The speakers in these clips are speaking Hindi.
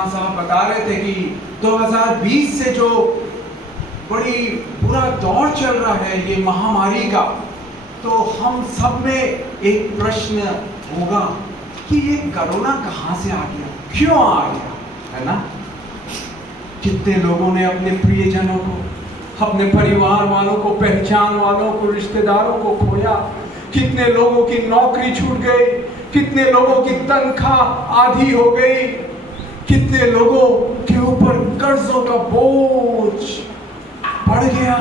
जहां साहब बता रहे थे कि 2020 से जो बड़ी बुरा दौर चल रहा है ये महामारी का, तो हम सब में एक प्रश्न होगा कि ये कोरोना कहां से आ गया, क्यों आ गया, है ना। कितने लोगों ने अपने प्रियजनों को, अपने परिवार वालों को, पहचान वालों को, रिश्तेदारों को खोया। कितने लोगों की नौकरी छूट गई, कितने लोगों की तनख्वाह आधी हो गई, कितने लोगों के ऊपर कर्जों का बोझ बढ़ गया।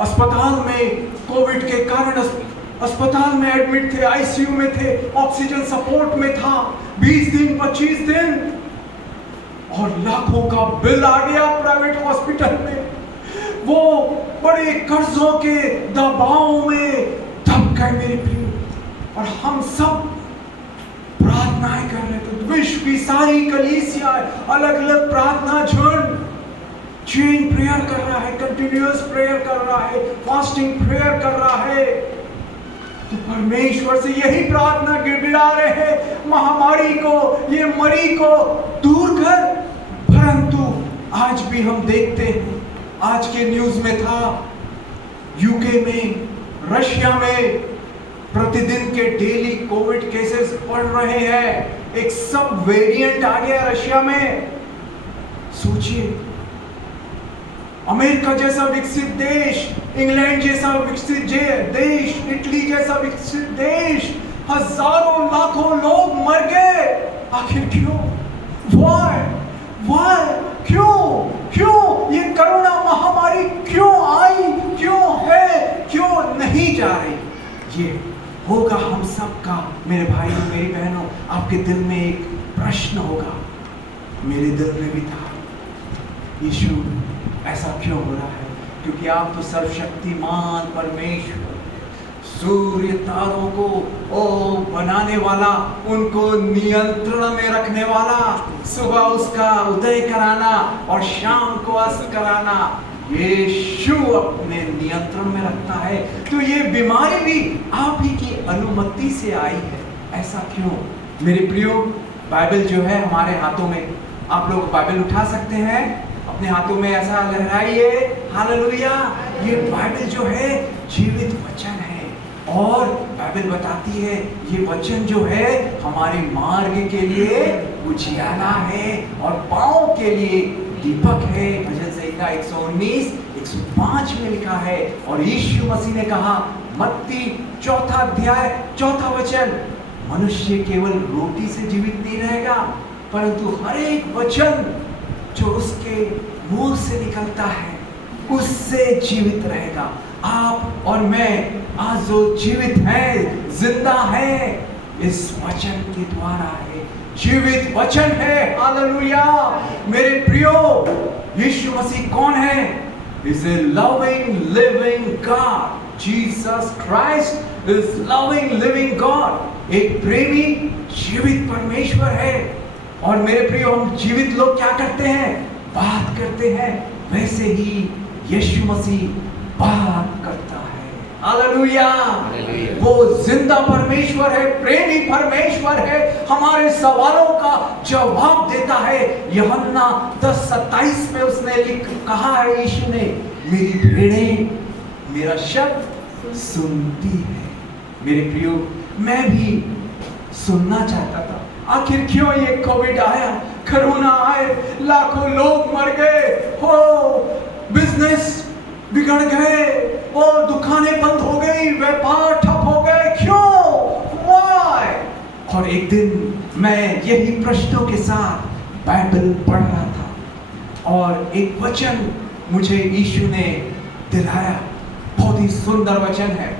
अस्पताल में कोविड के कारण अस्पताल में एडमिट थे, आईसीयू में थे, ऑक्सीजन सपोर्ट में था 20 दिन 25 दिन, और लाखों का बिल आ गया प्राइवेट हॉस्पिटल में। वो बड़े कर्जों के दबाव में दब गए मेरे प्रिय, और हम सब प्रार्थनाएं कर रहे थे। विश्व की सारी कलीसिया अलग अलग प्रार्थना झुंड चेन प्रेयर कर रहा है, कंटिन्यूअस प्रेयर कर रहा है, फास्टिंग प्रेयर कर रहा है। तो परमेश्वर से यही प्रार्थना गिड़गिड़ा रहे हैं, महामारी को, ये मरी को दूर कर। परंतु आज भी हम देखते हैं, आज के न्यूज में था यूके में, रशिया में प्रतिदिन के डेली कोविड केसेस बढ़ रहे हैं। एक सब वेरिएंट आ गया रशिया में। सोचिए, अमेरिका जैसा विकसित देश, इंग्लैंड जैसा विकसित देश, इटली जैसा विकसित देश, हजारों लाखों लोग मर गए। आखिर क्यों? Why? क्यों ये कोरोना महामारी क्यों आई, क्यों है, क्यों नहीं जा रही? ये होगा हम सबका, मेरे भाइयों, मेरी बहनों, आपके दिल में एक प्रश्न होगा, मेरे दिल में भी था, यीशु ऐसा क्यों हो रहा है? क्योंकि आप तो सर्वशक्तिमान परमेश्वर, सूर्य तारों को बनाने वाला, उनको नियंत्रण में रखने वाला, सुबह उसका उदय कराना और शाम को अस्त कराना, यीशु अपने नियंत्रण में रखता है। तो ये बीमारी भी आप ही की अनुमति से आई है। ऐसा क्यों? मेरे प्रियो, बाइबल जो है हमारे हाथों में, आप लोग बाइबल उठा सकते हैं, अपने हाथों में ऐसा लहराइए, हालेलुया। ये बाइबल जो है जीवित वचन है, और बाइबल बताती है ये वचन जो है हमारे मार्ग के लिए उजियाला है और पांव के लिए दीपक है। भजन संहिता 119 105 में लिखा है। और यीशु मसीह ने कहा, मत्ती 4 अध्याय 4 वचन, मनुष्य केवल रोटी से जीवित नहीं रहेगा, परंतु हर एक वचन जो उसके मुंह से निकलता है उससे जीवित रहेगा। आप और मैं आज जो जीवित है, जिंदा है, इस वचन के द्वारा है। जीवित वचन है, हालेलुया। मेरे प्रियो, यीशु मसीह कौन है? Is a loving living God. Jesus Christ is loving living God. एक प्रेमी जीवित परमेश्वर है। और मेरे प्रियो, हम जीवित लोग क्या करते हैं? बात करते हैं। वैसे ही यीशु मसीह बात करता है, हालेलुया। वो जिंदा परमेश्वर है, प्रेमी परमेश्वर है, हमारे सवालों का जवाब देता है। यूहन्ना 10:27 में उसने कहा है, यीशु ने, मेरी भेड़ें मेरा शब्द सुनती है। मेरे प्रियो, मैं भी सुनना चाहता था। आखिर क्यों ये कोविड आया, कोरोना आए, लाखों लोग मर गए, हो बिजनेस बिगड़ गए, और दुकानें बंद हो गई, व्यापार ठप हो गए, क्यों? Why? और एक दिन मैं यही प्रश्नों के साथ बाइबल पढ़ रहा था, और एक वचन मुझे यीशु ने दिलाया। बहुत ही सुंदर वचन है।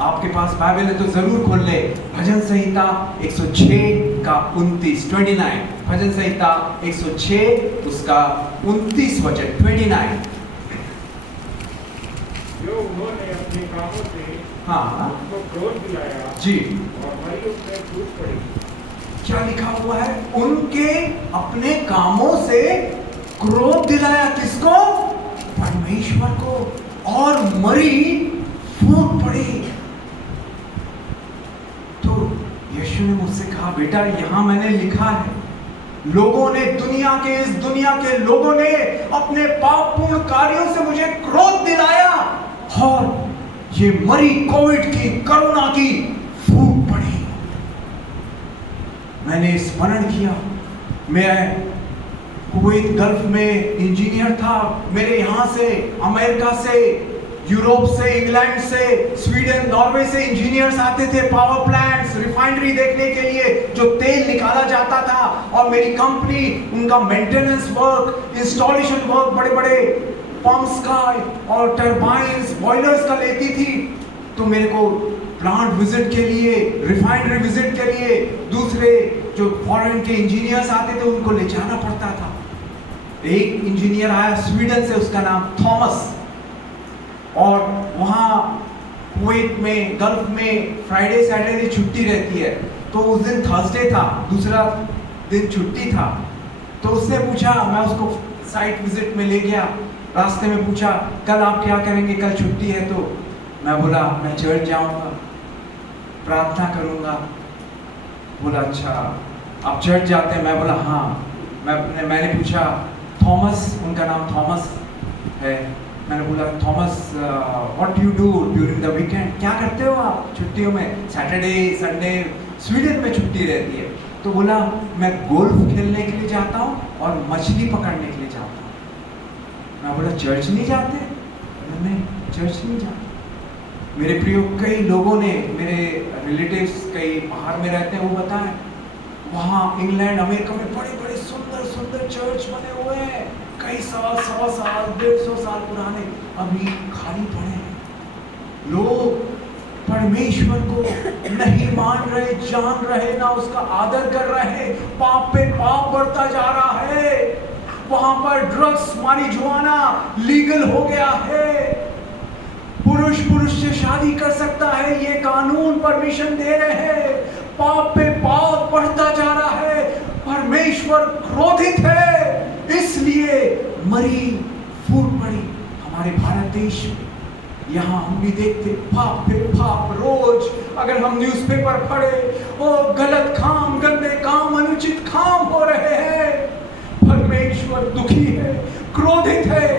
आपके पास बाइबल है तो जरूर खोल ले। भजन संहिता 106 का 29 भजन संहिता 106 उसका 29 वचन 29। जो उन्होंने अपने कामों से हाँ उसको क्रोध दिलाया जी, और मरी उसमें टूट पड़ी। क्या लिखा हुआ है? उनके अपने कामों से क्रोध दिलाया। किसको? परमेश्वर को, और मरी फूट पड़ी। तो यीशु ने मुझसे कहा, बेटा, यहां मैंने लिखा है लोगों ने, इस दुनिया के लोगों ने अपने पापपूर्ण कार्यों से मुझे क्रोध दिलाया और ये मरी कोविड की, कोरोना की फूट पड़ी। मैंने स्मरण किया, मैं कुवैत गल्फ में इंजीनियर था। मेरे यहाँ से, अमेरिका से, यूरोप से, इंग्लैंड से, स्वीडन, नॉर्वे से इंजीनियर्स आते थे पावर प्लांट्स, रिफाइनरी देखने के लिए जो तेल निकाला जाता था। और मेरी कंपनी उनका मेंटेनेंस वर्क, इंस्टॉलेशन वर्क बड़े बड़े पंप्स का और टरबाइन्स, बॉयलर्स का लेती थी। तो मेरे को प्लांट विजिट के लिए, रिफाइनरी विजिट के लिए दूसरे जो फॉरेन के इंजीनियर्स आते थे उनको ले जाना पड़ता था। एक इंजीनियर आया स्वीडन से, उसका नाम थॉमस, और वहाँ कुवैत में, गल्फ में फ्राइडे सैटरडे छुट्टी रहती है। तो उस दिन थर्सडे था, दूसरा दिन छुट्टी था। तो उसने पूछा, मैं उसको साइट विजिट में ले गया, रास्ते में पूछा कल आप क्या करेंगे, कल छुट्टी है। तो मैं बोला मैं चर्च जाऊंगा, प्रार्थना करूंगा। बोला अच्छा आप चर्च जाते हैं? मैं बोला हाँ। मैंने पूछा थॉमस, उनका नाम थॉमस है, मैंने बोला Thomas what you do during the weekend, क्या करते हो आप छुट्टियों में? सैटरडे संडे स्वीडन में छुट्टी रहती है। तो बोला मैं गोल्फ खेलने के लिए जाता हूँ और मछली पकड़ने के लिए जाता हूँ। मैं बोला चर्च नहीं जाते? नहीं, चर्च नहीं जाते। मेरे प्रियो, कई लोगों ने, मेरे रिलेटिव्स कई बाहर में रहते हैं, वो बताएं वहाँ इंग्लैंड, अमेरिका में बड़े बड़े सुंदर सुंदर चर्च बने हुए हैं, कई साल, 100 साल, 150 साल पुराने, अभी खाली पड़े हैं। लोग परमेश्वर को नहीं मान रहे, जान रहे, ना उसका आदर कर रहे। पाप पे पाप बढ़ता जा रहा है। वहां पर ड्रग्स, मारिजुआना लीगल हो गया है। पुरुष से शादी कर सकता है, ये कानून परमिशन दे रहे हैं। पाप पे पाप बढ़ता जा रहा है। परमेश्वर क्रोधित है, इसलिए मरी फूट पड़ी हमारे भारत देश में। यहाँ हम भी देखते पाप पे पाप रोज। अगर हम न्यूज़पेपर पढ़े, वो गलत काम, गंदे काम, अनुचित काम हो रहे हैं। परमेश्वर दुखी है, क्रोधित है।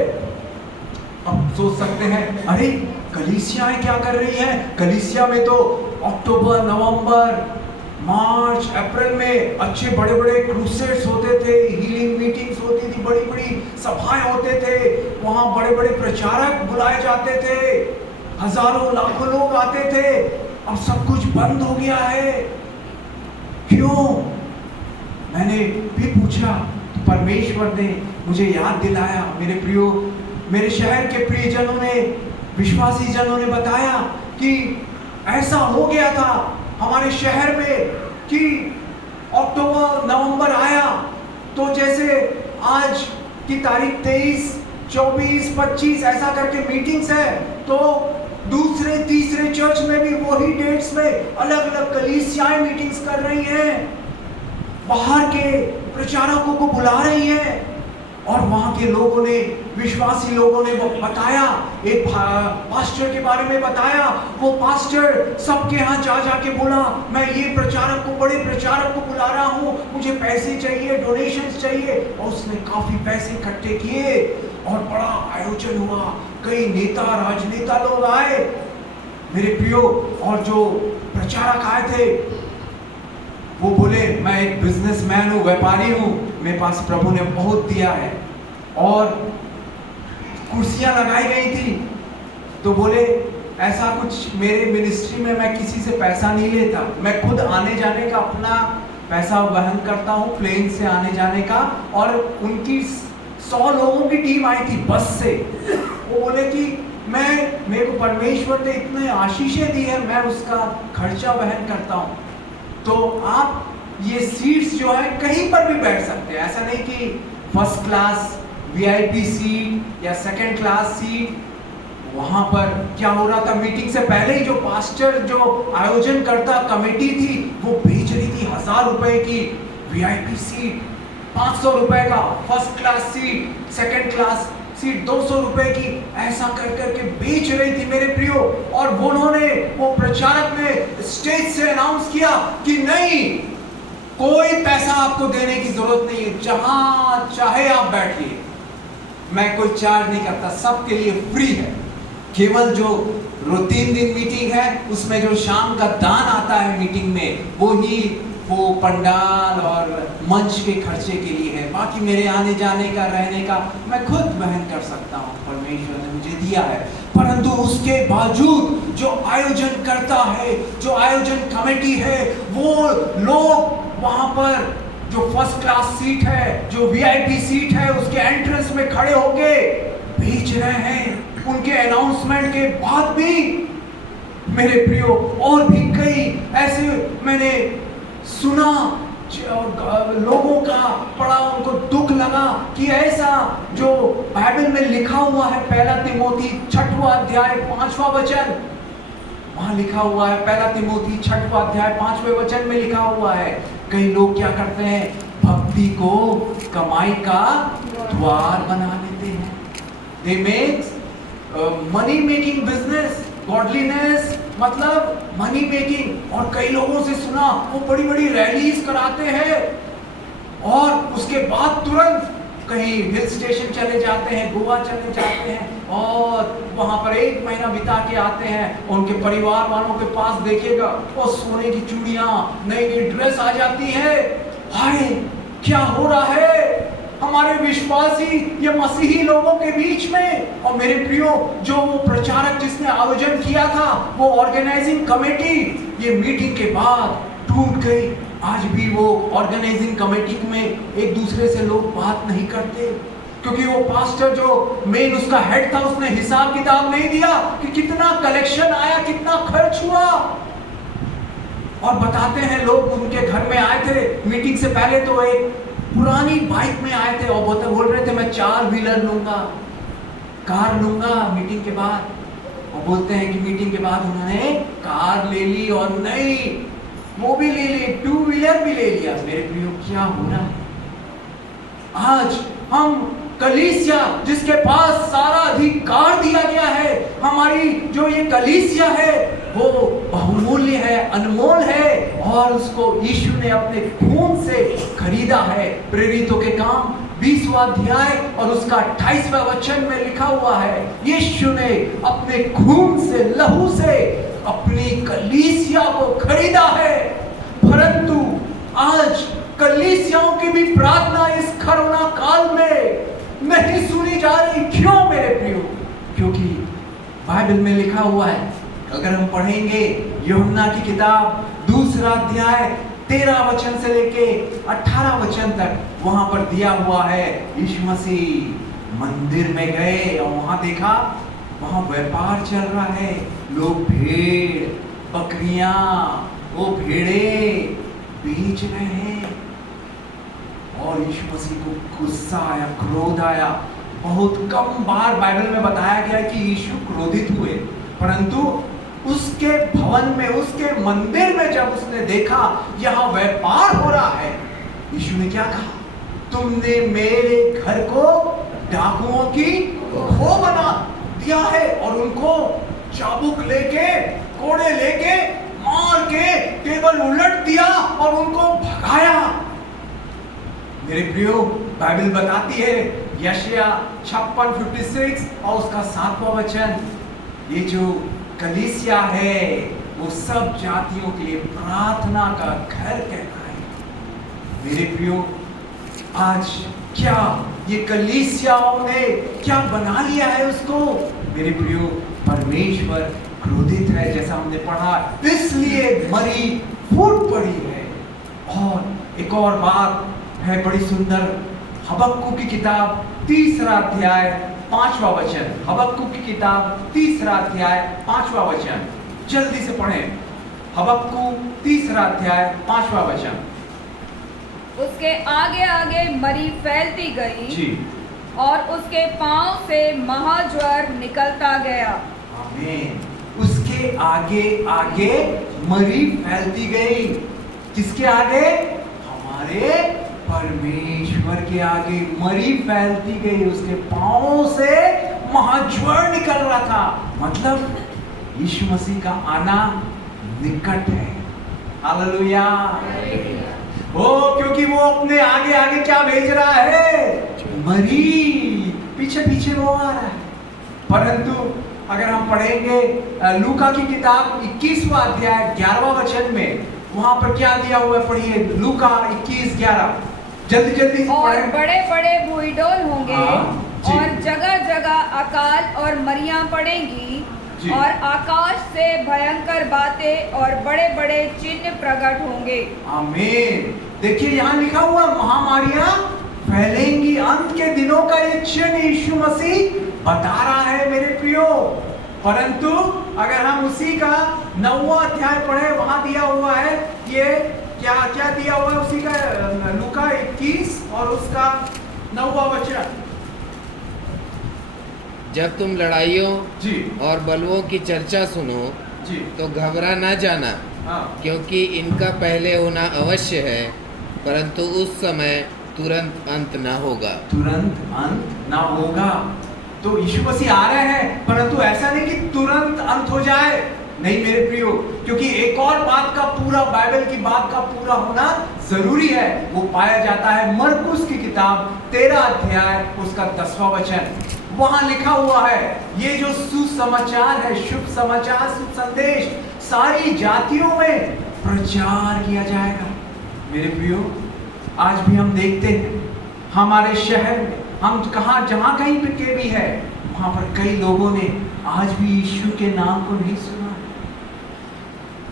अब सोच सकते हैं अरे कलीसियाएं क्या कर रही हैं? कलीसिया में तो अक्टूबर, नवंबर, मार्च, अप्रैल में अच्छे बड़े बड़े क्रूसेड्स होते थे, हीलिंग मीटिंग्स होती थी, बड़ी बड़ी सभाएं होते थे, वहां बड़े बड़े प्रचारक बुलाए जाते थे, हजारों लाखों लोग आते थे। अब सब कुछ बंद हो गया है, क्यों? मैंने भी पूछा तो परमेश्वर ने मुझे याद दिलाया। मेरे प्रियो, मेरे शहर के प्रियजनों ने, विश्वासी जनों ने बताया कि ऐसा हो गया था हमारे शहर में कि अक्टूबर, नवंबर आया तो जैसे आज की तारीख 23, 24, 25 ऐसा करके मीटिंग्स है, तो दूसरे तीसरे चर्च में भी वही डेट्स में अलग अलग कलीसियाएं मीटिंग्स कर रही हैं, बाहर के प्रचारकों को बुला रही हैं। और वहां के लोगों ने, विश्वासी लोगों ने बताया, एक पास्टर के बारे में बताया। वो पास्टर सबके यहाँ जा जाके बोला मैं ये प्रचारक को, बड़े प्रचारक को बुला रहा हूँ, मुझे पैसे चाहिए, डोनेशंस चाहिए। और उसने काफी पैसे इकट्ठे किए और बड़ा आयोजन हुआ। कई नेता, राजनेता लोग आए मेरे प्रियो। और जो प्रचारक आए थे वो बोले मैं एक बिजनेसमैन हूँ, व्यापारी हूँ, मेरे पास प्रभु ने बहुत दिया है। और कुर्सियां लगाई गई थी तो बोले ऐसा कुछ मेरे मिनिस्ट्री में मैं किसी से पैसा नहीं लेता, मैं खुद आने जाने का अपना पैसा वहन करता हूँ, प्लेन से आने जाने का। और उनकी 100 लोगों की टीम आई थी बस से। वो बोले कि मेरे को परमेश्वर ने इतने आशीषें दी है, मैं उसका खर्चा वहन करता हूँ। तो आप ये सीट्स जो है कहीं पर भी बैठ सकते हैं, ऐसा नहीं कि फर्स्ट क्लास वीआईपी सीट या सेकंड क्लास सीट। वहां पर क्या हो रहा था, मीटिंग से पहले ही जो पास्टर, जो आयोजन करता कमेटी थी, वो बेच रही थी 1000 रुपए की वीआईपी सीट, 500 रुपए का first class seat, second class seat 200 रुपए की, ऐसा कर करके बेच रही थी मेरे प्रियो। और वो प्रचारक ने स्टेज से अनाउंस किया कि नहीं, कोई पैसा आपको देने की जरूरत नहीं है, जहां चाहे आप बैठिए। मैं कोई चार्ज नहीं करता, सबके लिए फ्री है। केवल जो 3 दिन मीटिंग है उसमें जो शाम का दान आता है मीटिंग में, वो पंडाल और मंच के खर्चे के लिए है। बाकी मेरे आने जाने का, रहने का मैं खुद वहन कर सकता हूँ, परमेश्वर ने मुझे दिया है। परंतु उसके बावजूद जो आयोजन करता है, जो आयोजन कमेटी है, वो लोग वहां पर जो फर्स्ट क्लास सीट है, जो वीआईपी सीट है, उसके एंट्रेंस में खड़े होके भेज रहे हैं। उनके अनाउंसमेंट के बाद भी मेरे प्रियो और भी कई ऐसे मैंने सुना लोगों का, पढ़ा, उनको दुख लगा कि ऐसा जो बाइबल में लिखा हुआ है, 1 तिमोथी 6वां अध्याय 5वां वचन, वहां लिखा हुआ है, 1 तिमोथी 6वां अध्याय 5वें वचन में लिखा हुआ है, कई लोग क्या करते हैं, भक्ति को कमाई का द्वार बना लेते हैं। They make money making business, godliness मतलब मनी मेकिंग। और कई लोगों से सुना वो बड़ी बड़ी रैलीज कराते हैं और उसके बाद तुरंत कहीं हिल स्टेशन चले जाते हैं, गोवा चले जाते हैं और वहां पर 1 महीना बिता के आते हैं। उनके परिवार वालों के पास देखिएगा वो सोने की चूड़ियां, नई नई ड्रेस आ जाती है। हाय, क्या हो रहा है हमारे विश्वासी ये मसीही लोगों के बीच में। और मेरे प्रियो, जो वो प्रचारक जिसने आयोजन किया था, वो ऑर्गेनाइजिंग कमेटी ये मीटिंग के बाद टूट गई। आज भी वो ऑर्गेनाइजिंग कमेटी में एक दूसरे से लोग बात नहीं करते, क्योंकि वो पास्टर जो मेन उसका हेड था, उसने हिसाब किताब नहीं दिया कि कितना कलेक्शन आया, कितना खर्च हुआ। और बताते हैं लोग उनके घर में आए थे मीटिंग से पहले, तो एक पुरानी बाइक में आए थे और बोल रहे थे मैं 4 व्हीलर लूंगा, कार लूंगा मीटिंग के बाद। और बोलते हैं कि मीटिंग के बाद उन्होंने कार ले ली और नई वो भी ले ली, 2 व्हीलर भी ले लिया। मेरे प्रियो, क्या हो रहा है आज? हम कलीसिया जिसके पास सारा अधिकार दिया गया है, हमारी जो ये कलीसिया है वो बहुमूल्य है, अनमोल है, और उसको यीशु ने अपने खून से खरीदा है। प्रेरितों के काम 20वां अध्याय और उसका 28वां वचन में लिखा हुआ है, यीशु ने अपने खून से, लहू से अपनी कलीसिया को खरीदा है। परंतु आज कलीसियाओं की भी प्रार्थना इस कोरोना काल में नहीं सुनी जा रही। क्यों मेरे प्रियो? क्योंकि बाइबल में लिखा हुआ है, अगर हम पढ़ेंगे यूहन्ना की किताब 2 अध्याय 13 वचन से लेके 18 वचन तक, वहां पर दिया हुआ है यीशु मसीह मंदिर में गए और वहां देखा वहां व्यापार चल रहा है। लोग भेड़, बकरियां, वो भेड़े बेच रहे हैं। और यीशु मसीह को गुस्सा आया, क्रोध आया। बहुत कम बार बाइबल में बताया गया कि यीशु क्रोधित हुए, परंतु उसके भवन में, उसके मंदिर में जब उसने देखा यहाँ व्यापार हो रहा है, यीशु ने क्या कहा? तुमने मेरे घर को डाकुओं की खो बना दिया है। और उनको चाबुक लेके, कोड़े लेके मार के टेबल उलट दिया और उनको भगाया। मेरे प्रियो, बाइबल बताती है यशायाह 56:56 और उसका 7वां वचन, ये जो कलीसिया है वो सब जातियों के लिए प्रार्थना का घर कहता है। मेरे प्रियो, आज क्या ये कलीसियाओं ने क्या बना लिया है उसको? मेरे प्रियो, परमेश्वर क्रोधित है, जैसा हमने पढ़ा, इसलिए मरी फूट पड़ी है। और एक और बात है बड़ी सुंदर, हबक्कू की किताब 3 अध्याय 5वां वचन। हबक्कू की किताब 3 अध्याय 5वां वचन, जल्दी से पढ़ें। हबक्कू 3 अध्याय 5वां वचन। उसके आगे आगे मरी फैलती गई जी, और उसके पांव से महाज्वर निकलता गया। आमीन। उसके आगे आगे मरी फैलती गई। किसके आगे? हमारे परमेश्वर के आगे मरी फैलती गई। उसके पांवों से महाज्वर निकल रहा था। मतलब यीशु मसीह का आना निकट है। हालेलुया। क्योंकि वो अपने आगे आगे क्या भेज रहा है? मरी, पीछे पीछे वो आ रहा है। परंतु अगर हम पढ़ेंगे लूका की किताब 21वां अध्याय 11वां वचन में, वहां पर क्या दिया हुआ है? पढ़िए लूका 21:11, जल्दी जल्दी से और पढ़ें। बड़े बड़े भूइडोल होंगे हाँ, जी। और जगह जगह अकाल और मरियां पड़ेंगी जी। और आकाश से भयंकर बातें और बड़े बड़े चिन्ह प्रकट होंगे। आमीन। देखिए यहाँ लिखा हुआ महामारियां फैलेंगी, अंत के दिनों का ये चिन्ह यीशु मसीह बता रहा है मेरे प्रियो। परंतु अगर हम उसी का 9वां अध्याय पढ़े, वहां दिया हुआ है ये क्या क्या दिया हुआ है उसी का, लूका 21 और उसका 9वां वचन। जब तुम लड़ाइयों जी और बलवों की चर्चा सुनो जी तो घबरा न जाना, हाँ, क्योंकि इनका पहले होना अवश्य है, परंतु उस समय तुरंत अंत न होगा। तुरंत अंत ना होगा। तो यीशु मसीह आ रहे हैं, परंतु ऐसा नहीं कि तुरंत अंत हो जाए, नहीं मेरे प्रियो, क्योंकि एक और बात का पूरा, बाइबल की बात का पूरा होना जरूरी है। वो पाया जाता है मरकुस की किताब 13 अध्याय उसका 10वां वचन। वहां लिखा हुआ है ये जो सुसमाचार है, शुभ समाचार, शुभ संदेश सारी जातियों में प्रचार किया जाएगा। मेरे प्रियो, आज भी हम देखते हैं हमारे शहर में, हम कहाँ जहां कहीं पे के भी है, वहां पर कई लोगों ने आज भी यीशु के नाम को नहीं सुना है।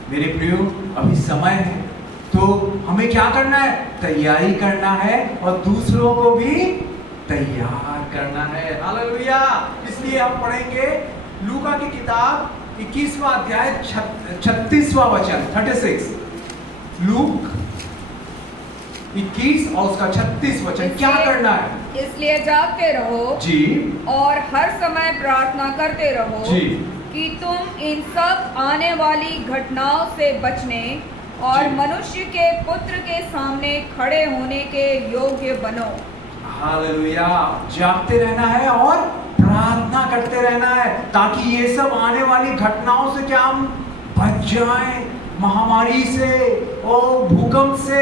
मेरे प्रियो, अभी समय है तो हमें क्या करना है? तैयारी करना है और दूसरों को भी तैयार करना है। हालेलुया। इसलिए हम पढ़ेंगे लूका की किताब 21वां अध्याय 36वां वचन, 36। लूक 21 और उसका 36 वचन। क्या करना है? इसलिए जागते रहो जी और हर समय प्रार्थना करते रहो जी कि तुम इन सब आने वाली घटनाओं से बचने और जी। मनुष्य के पुत्र के सामने खड़े होने के योग्य बनो। हालेलुया। जागते रहना है और प्रार्थना करते रहना है, ताकि ये सब आने वाली घटनाओं से क्या हम बच जाएं, महामारी से और भूकंप से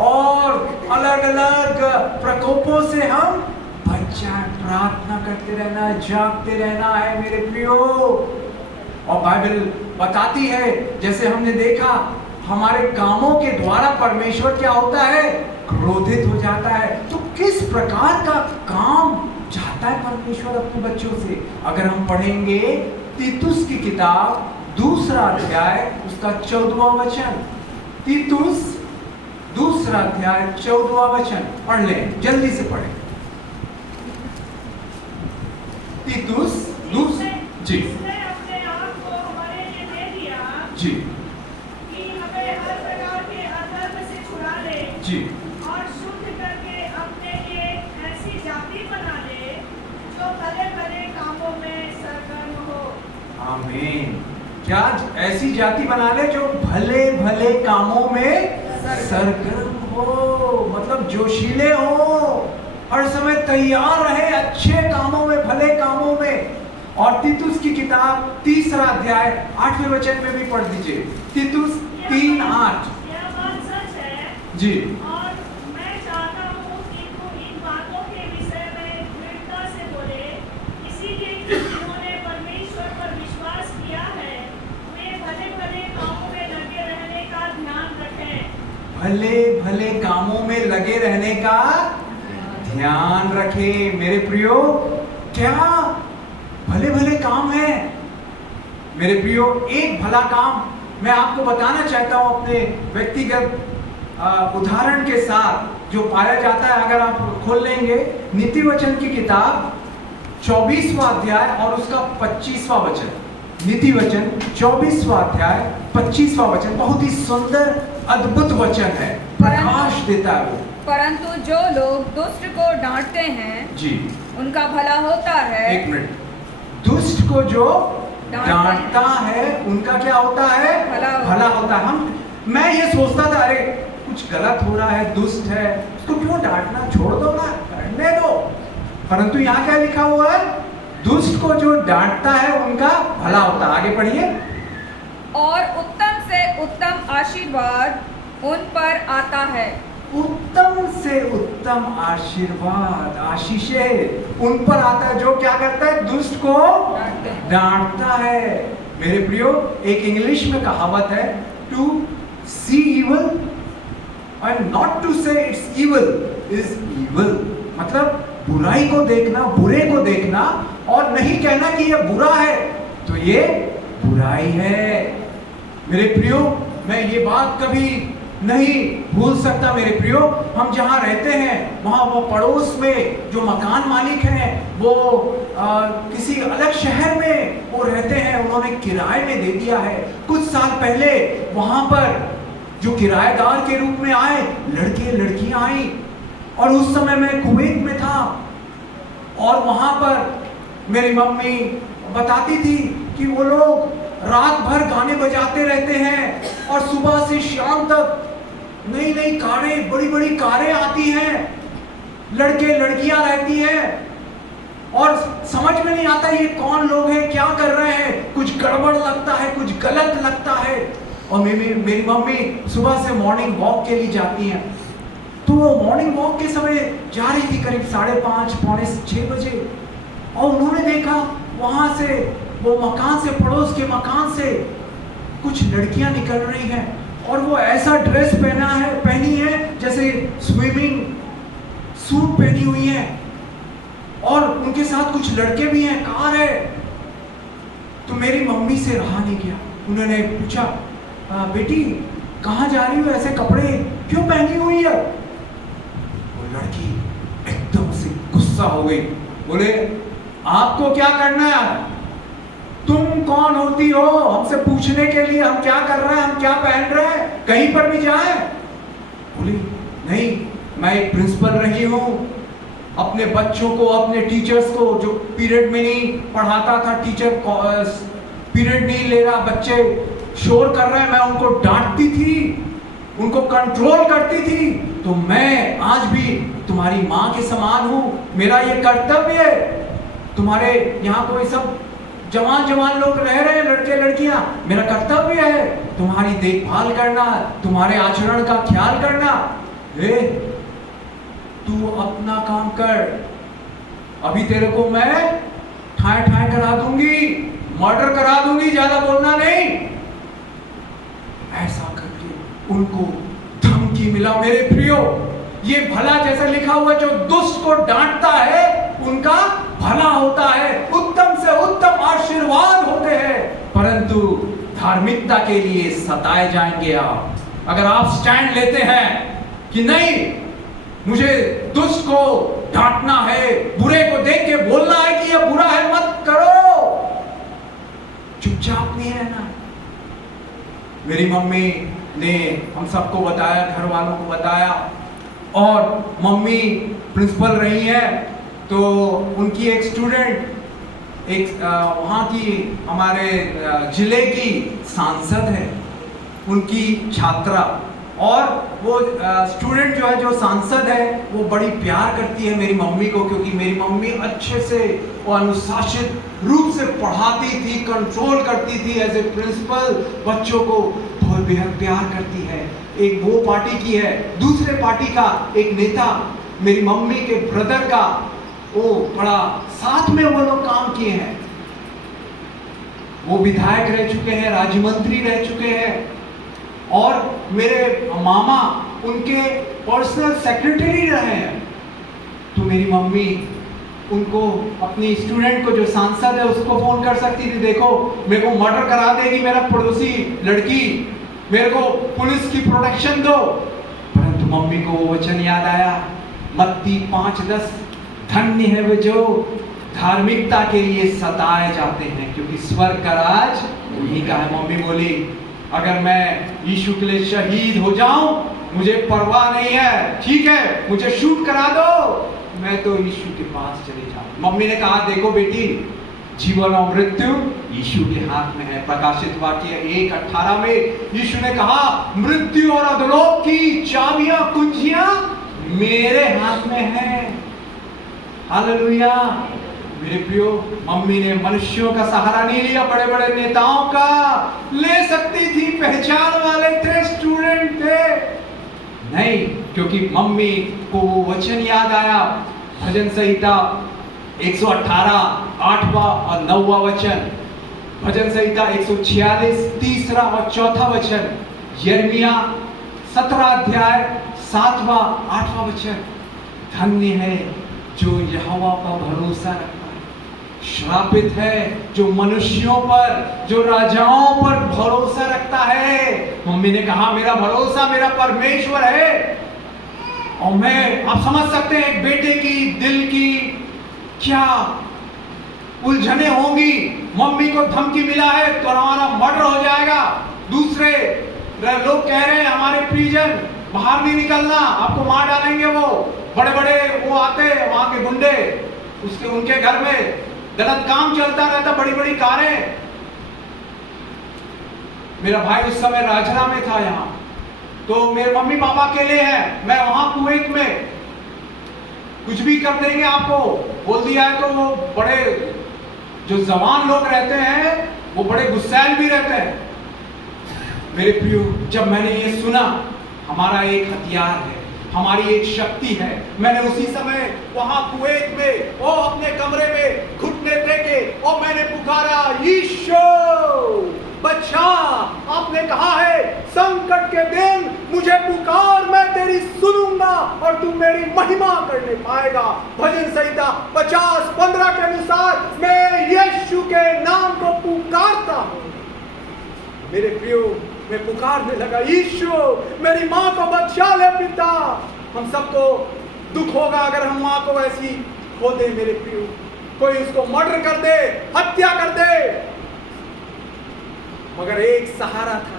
और अलग अलग प्रकोपों से हम बच जाएं। प्रार्थना करते रहना है, जागते रहना है मेरे प्रियो। और बाइबल बताती है, जैसे हमने देखा हमारे कामों के द्वारा परमेश्वर क्या होता है? क्रोधित हो जाता है। तो किस प्रकार का काम चाहता है परमेश्वर अपने बच्चों से? अगर हम पढ़ेंगे तीतुस की किताब 2 अध्याय उसका 14वां वचन, तीतुस 2 अध्याय 14वां वचन पढ़ लें, जल्दी से पढ़ें। तीतुस 2 जी अपने आप को हमारे लिए दे दिया जी कि हमें हर प्रकार के अधर्म से छुड़ा ले जी और शुद्ध करके अपने लिए ऐसी जाति बना ले जो भले भले कामों में सरगर्म हो। आमीन। क्या ऐसी जाति बना ले जो भले भले कामों में सरगर्म हो, मतलब जोशीले हो, हर समय तैयार रहे अच्छे कामों में, भले कामों में। और तीतुस की किताब 3 अध्याय 8वें वचन में भी पढ़ दीजिए, तीतुस 3:8। यह बात सच है जी और मैं चाहता हूँ कि तू इन बातों के विषय में दृढ़ता से बोले, इसीलिए कि जिन्होंने परमेश्वर पर विश्वास किया है वे भले भले कामों में लगे रहने का ध्यान रखें। भले भले कामों में लगे रहने का ध्यान रखें। मेरे प्रियो, क्या भले भले काम है? मेरे प्रियो, एक भला काम मैं आपको बताना चाहता हूं अपने व्यक्तिगत उदाहरण के साथ, जो पाया जाता है। अगर आप खोल लेंगे नीति वचन की किताब 24वां अध्याय और उसका 25वां वचन, नीति वचन 24वां अध्याय 25वां वचन, बहुत ही सुंदर अद्भुत वचन है, प्रकाश देता है वो। परंतु जो लोग दुष्ट को डांटते हैं जी उनका भला होता है। एक मिनट, दुष्ट को जो डांटता है उनका क्या होता है? भला होता है। मैं ये सोचता था, अरे कुछ गलत हो रहा है, दुष्ट है, उसको क्यों डांटना, छोड़ दो ना, करने दो। परंतु यहाँ क्या लिखा हुआ है? दुष्ट को जो डांटता है उनका भला होता है। आगे पढ़िए। और उत्तम से उत्तम आशीर्वाद उन पर आता है। उत्तम से उत्तम आशीर्वाद, आशीषें उन पर आता है जो क्या करता है? दुष्ट को डांटता है। मेरे प्रियो, एक इंग्लिश में कहावत है, to see evil and not to say it's evil is evil. मतलब बुराई को देखना, बुरे को देखना और नहीं कहना कि ये बुरा है, तो ये बुराई है। मेरे प्रियो, मैं ये बात कभी नहीं भूल सकता। मेरे प्रियो, हम जहाँ रहते हैं वहाँ वो पड़ोस में जो मकान मालिक हैं वो किसी अलग शहर में वो रहते हैं, उन्होंने किराए में दे दिया है। कुछ साल पहले वहाँ पर जो किराएदार के रूप में आए लड़के लड़कियां आई, और उस समय मैं कुवैत में था, और वहाँ पर मेरी मम्मी बताती थी कि वो लोग रात भर गाने बजाते रहते हैं और सुबह से शाम तक नई नई कारें, बड़ी बड़ी कारें आती हैं, लड़के लड़कियां रहती हैं, और समझ में नहीं आता ये कौन लोग हैं, क्या कर रहे हैं। कुछ गड़बड़ लगता है, कुछ गलत लगता है। और मेरी मम्मी सुबह से मॉर्निंग वॉक के लिए जाती हैं, तो वो मॉर्निंग वॉक के समय जा रही थी करीब 5:30 पौने 6 बजे, और उन्होंने देखा वहां से, वो मकान से, पड़ोस के मकान से कुछ लड़कियां निकल रही हैं, और वो ऐसा ड्रेस पहनी है जैसे स्विमिंग सूट पहनी हुई है, और उनके साथ कुछ लड़के भी हैं, कार है। तो मेरी मम्मी से रहा नहीं गया, उन्होंने पूछा, बेटी कहाँ जा रही हो, ऐसे कपड़े क्यों पहनी हुई है? वो लड़की एकदम से गुस्सा हो गई, बोले आपको क्या करना है? तुम कौन होती हो हमसे पूछने के लिए हम क्या कर रहे हैं, हम क्या पहन रहे हैं, कहीं पर भी जाए? बोली नहीं, मैं एक प्रिंसिपल रही हूं, अपने बच्चों को, अपने टीचर्स को जो पीरियड में नहीं पढ़ाता था, टीचर पीरियड नहीं ले रहा, बच्चे शोर कर रहे हैं, मैं उनको डांटती थी, उनको कंट्रोल करती थी। तो मैं आज भी तुम्हारी माँ के समान हूं, मेरा ये कर्तव्य है। तुम्हारे यहाँ कोई सब जवान लोग रह रहे हैं, लड़के लड़कियां, मेरा कर्तव्य है तुम्हारी देखभाल करना, तुम्हारे आचरण का ख्याल करना। तू अपना काम कर, अभी तेरे को मैं ठाए करा दूंगी, मर्डर करा दूंगी, ज्यादा बोलना नहीं। ऐसा करके उनको धमकी मिला। मेरे प्रियो, ये भला जैसा लिखा हुआ, जो दुष्ट को डांटता है उनका भला होता है, उत्तम से उत्तम आशीर्वाद होते हैं, परंतु धार्मिकता के लिए सताए जाएंगे आप। अगर आप स्टैंड लेते हैं कि नहीं, मुझे दुष्ट को डांटना है, बुरे को देख के बोलना है कि यह बुरा है, मत करो, चुपचाप नहीं रहना। मेरी मम्मी ने हम सबको बताया, घर वालों को बताया, और मम्मी प्रिंसिपल रही है, तो उनकी एक स्टूडेंट, एक वहाँ की हमारे जिले की सांसद है, उनकी छात्रा, और वो स्टूडेंट जो है, जो सांसद है, वो बड़ी प्यार करती है मेरी मम्मी को, क्योंकि मेरी मम्मी अच्छे से और अनुशासित रूप से पढ़ाती थी, कंट्रोल करती थी एज ए प्रिंसिपल, बच्चों को बहुत बेहद प्यार करती है। एक वो पार्टी की है, दूसरे पार्टी का एक नेता मेरी मम्मी के ब्रदर का, वो बड़ा साथ में वो लोग काम किए हैं, वो विधायक रह चुके हैं, राज्य मंत्री रह चुके हैं, और मेरे मामा उनके पर्सनल सेक्रेटरी रहे हैं। तो मेरी मम्मी उनको, अपनी स्टूडेंट को जो सांसद है उसको फोन कर सकती थी, देखो मेरे को मर्डर करा देगी मेरा पड़ोसी लड़की, मेरे को पुलिस की प्रोटेक्शन दो। परंतु मम्मी को वो वचन याद आया, मत्ती 5:10, धन्य है वे जो धार्मिकता के लिए सताए जाते हैं, क्योंकि स्वर्ग का राज उन्हीं का है। मम्मी बोली, अगर मैं यीशु के लिए शहीद हो जाऊं, मुझे परवाह नहीं है, ठीक है, मुझे शूट करा दो, मैं तो यीशु के पास चले जाऊं। मम्मी ने कहा, देखो बेटी, जीवन और मृत्यु यीशु के हाथ में है। प्रकाशित वाक्य 1:18 में यीशु ने कहा, मृत्यु और अधोलोक की चाबियां, कुंजियां मेरे हाथ में है। हालेलुया। मेरे प्रियो, मम्मी ने मनुष्यों का सहारा नहीं लिया, बड़े बड़े नेताओं का ले सकती थी, पहचान वाले थे, स्टूडेंट थे, नहीं, क्योंकि मम्मी को वो वचन याद आया, भजन संहिता 118 8वां और 9वां वचन, भजन संहिता 146 तीसरा और चौथा वचन, यिर्मयाह 17 अध्याय 7वां 8वां वचन, धन्य है जो यहोवा पर भरोसा रखता है, श्रापित है जो मनुष्यों पर, जो राजाओं पर भरोसा रखता है। मम्मी ने कहा मेरा भरोसा मेरा परमेश्वर है। और मैं, आप समझ सकते हैं एक बेटे की दिल की क्या उलझने होंगी। मम्मी को धमकी मिला है तो हमारा मर्डर हो जाएगा, दूसरे लोग कह रहे हैं हमारे परिजन बाहर नहीं निकलना, आपको मार डालेंगे, वो बड़े बड़े वो आते वहां के गुंडे, उसके उनके घर में गलत काम चलता रहता, बड़ी बड़ी कारें। मेरा भाई उस समय राजरा में था यहाँ, तो मेरे मम्मी पापा अकेले हैं, मैं वहां कुवैत में, कुछ भी कर देंगे आपको बोल दिया है। तो वो बड़े जो जवान लोग रहते हैं वो बड़े गुस्सैल भी रहते हैं। मेरे प्रियो, जब मैंने ये सुना हमारा एक हथियार है, हमारी एक शक्ति है, मैंने उसी समय वहां कुवैत में वो अपने कमरे में घुटने टेके और मैंने पुकारा, यीशु बच्चा, आपने कहा है संकट के दिन मुझे पुकार, मैं तेरी सुनूंगा और तू मेरी महिमा करने पाएगा। भजन संहिता 50:15 के अनुसार मैं यीशु के नाम को पुकारता हूं। मेरे प्रियो, मैं पुकारने लगा, यीशु मेरी माँ को बचा ले पिता। हम सबको दुख होगा अगर हम माँ को ऐसी खो दे। मेरे प्रियो, कोई उसको मर्डर कर दे, हत्या कर दे, मगर एक सहारा था,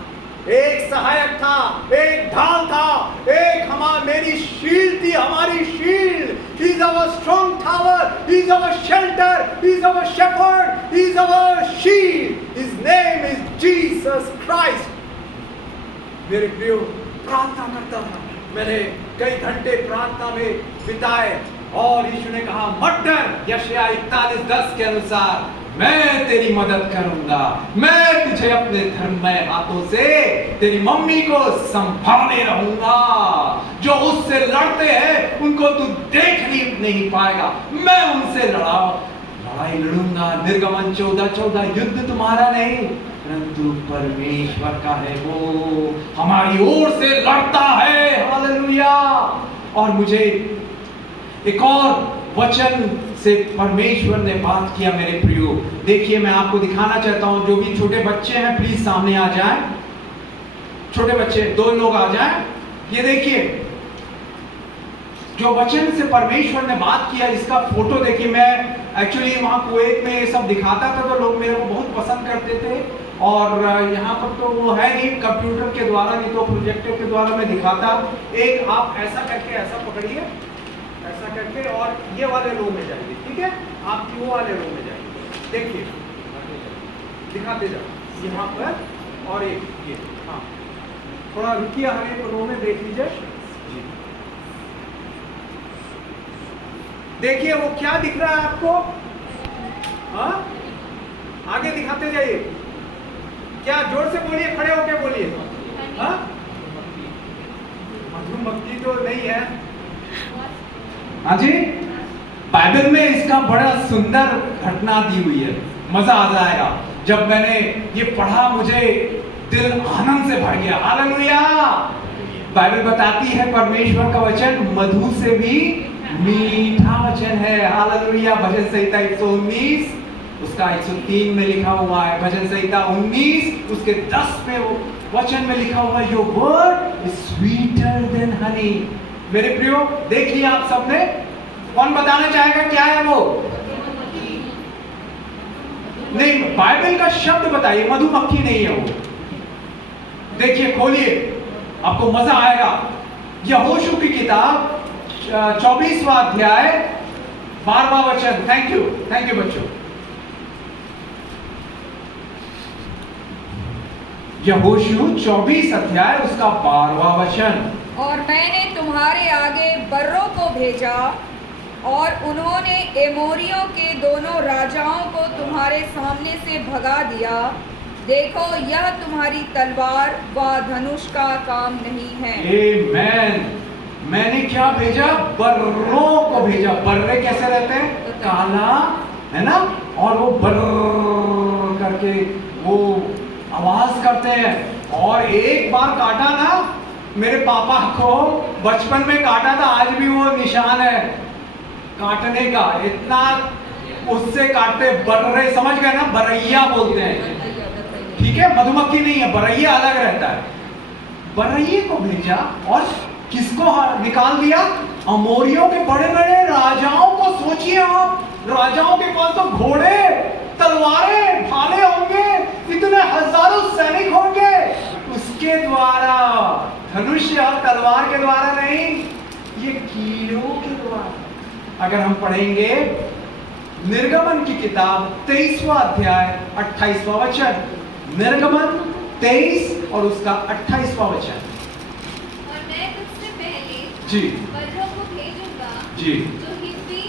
एक सहायक था, एक ढाल था, एक मेरी शील्ड थी, हमारी shield. He is our strong tower, he is our shelter, he is our shepherd, he is our shield, his name is Jesus Christ. मेरे प्रियो, प्रार्थना करता था, मैंने कई घंटे प्रार्थना में बिताए और यीशु ने कहा मत डर, यशायाह 41:10 के अनुसार मैं तेरी मदद करूंगा, मैं तुझे अपने धर्ममय हाथों से तेरी मम्मी को संभाले रहूंगा। जो उससे लड़ते हैं उनको तू देख नहीं पाएगा, मैं उनसे लड़ाई लड़ूंगा। निर्गमन 14:14, युद्ध तुम्हारा नहीं परंतु परमेश्वर का है, वो हमारी ओर से लड़ता है। हालेलुया। और मुझे एक और वचन से परमेश्वर ने बात किया। मेरे प्रियो, देखिए मैं आपको दिखाना चाहता हूं, जो भी छोटे बच्चे हैं प्लीज सामने आ जाएं। छोटे बच्चे 2 लोग आ जाएं। ये देखिए जो वचन से परमेश्वर ने बात किया, इसका फोटो देखिए। मैं एक्चुअली वहां कुवैत में ये सब दिखाता था तो लोग मेरे को बहुत पसंद करते थे, और यहाँ पर तो वो है नहीं कंप्यूटर के द्वारा, नहीं तो प्रोजेक्टर के द्वारा मैं दिखाता। एक आप ऐसा करके ऐसा पकड़िए, ऐसा करके, और ये वाले रो में जाइए, ठीक है, आपकी वो वाले रो में जाइए। देखिए दिखाते जाओ यहाँ पर, और एक ये, हाँ थोड़ा रुकिए, हर एक रो में देख लीजिए। देखिए वो क्या दिख रहा है आपको, हाँ आगे दिखाते जाइए। क्या जोर से बोलिए, खड़े होके बोलिए। हाँ मधुमक्खी तो नहीं है। हाँ जी, बाइबल में इसका बड़ा सुंदर घटना दी हुई है, मजा आ जाएगा। जब मैंने ये पढ़ा मुझे दिल आनंद से भर गया। हालेलुया। बाइबल बताती है परमेश्वर का वचन मधु से भी मीठा वचन है। हालेलुया। भजन संहिता 119 उसका 103 में लिखा हुआ है। भजन संहिता 19 उसके 10 में वो वचन में लिखा हुआ है, your word is sweeter than Honey. मेरे प्रियो, देखिए आप सबने, कौन बताना चाहेगा क्या है वो? नहीं, बाइबल का शब्द बताइए, मधुमक्खी नहीं है वो। देखिए खोलिए, आपको मजा आएगा। यहोशू की किताब 24वां अध्याय 12वां वचन। थैंक यू बच्चों। यहोशू 24 अध्याय उसका 12वां वचन। और मैंने तुम्हारे आगे बर्रों को भेजा और उन्होंने एमोरियों के दोनों राजाओं को तुम्हारे सामने से भगा दिया। देखो, यह तुम्हारी तलवार व धनुष का काम नहीं है। आमेन। मैंने क्या भेजा? बर्रों को भेजा। बर्रे कैसे रहते हैं? काला, है ना, और वो बर्र करके वो आवाज करते हैं। और एक बार काटा ना, मेरे पापा को बचपन में काटा था, आज भी वो निशान है काटने का। इतना उससे काटते, बर्रे, समझ गए ना, बरैया बोलते हैं, ठीक है, मधुमक्खी नहीं है, बरैया अलग रहता है। बरैये को भेजा और किसको निकाल दिया? अमोरियों के बड़े बड़े राजाओं को। सोचिए आप, राजाओं के पास तो घोड़े, तलवारें, भाले होंगे, इतने हजारों सैनिक होंगे, उसके द्वारा, धनुष और तलवार के द्वारा नहीं, ये कीड़ों के द्वारा। अगर हम पढ़ेंगे निर्गमन की किताब 23वां अध्याय 28वां वचन, निर्गमन 23 और उसका 28वां वचन। और मैं तुझसे पहले जी बर्रों को भेजूंगा, जी जो हित्ती,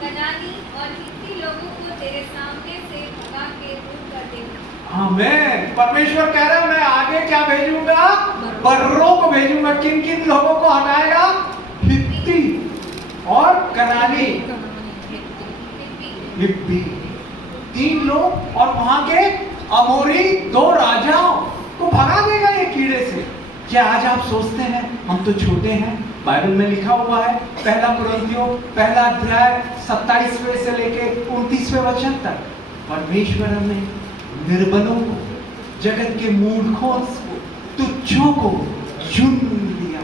कनानी और हित्ती लोगों को तेरे सामने से भगा के दूर कर देंगे। आमेन। परमेश्वर कह रहा है, मैं आगे क्या भेजूंगा? बर्रों को भेजूंगा। किन किन लोगों को हटाएगा? हित्ती और कनानी, हिब्बी, 3 लोग, और वहां के अमोरी 2 राजाओं को भगा देगा ये कीड़े से। क्या आज आप सोचते हैं हम तो छोटे हैं? बाइबल में लिखा हुआ है, पहला कुरिन्थियों पहला अध्याय 27वें से लेके 29वें वचन तक, परमेश्वर ने निर्बलों को, जगत के मूर्खों को, तुच्छों को चुन लिया।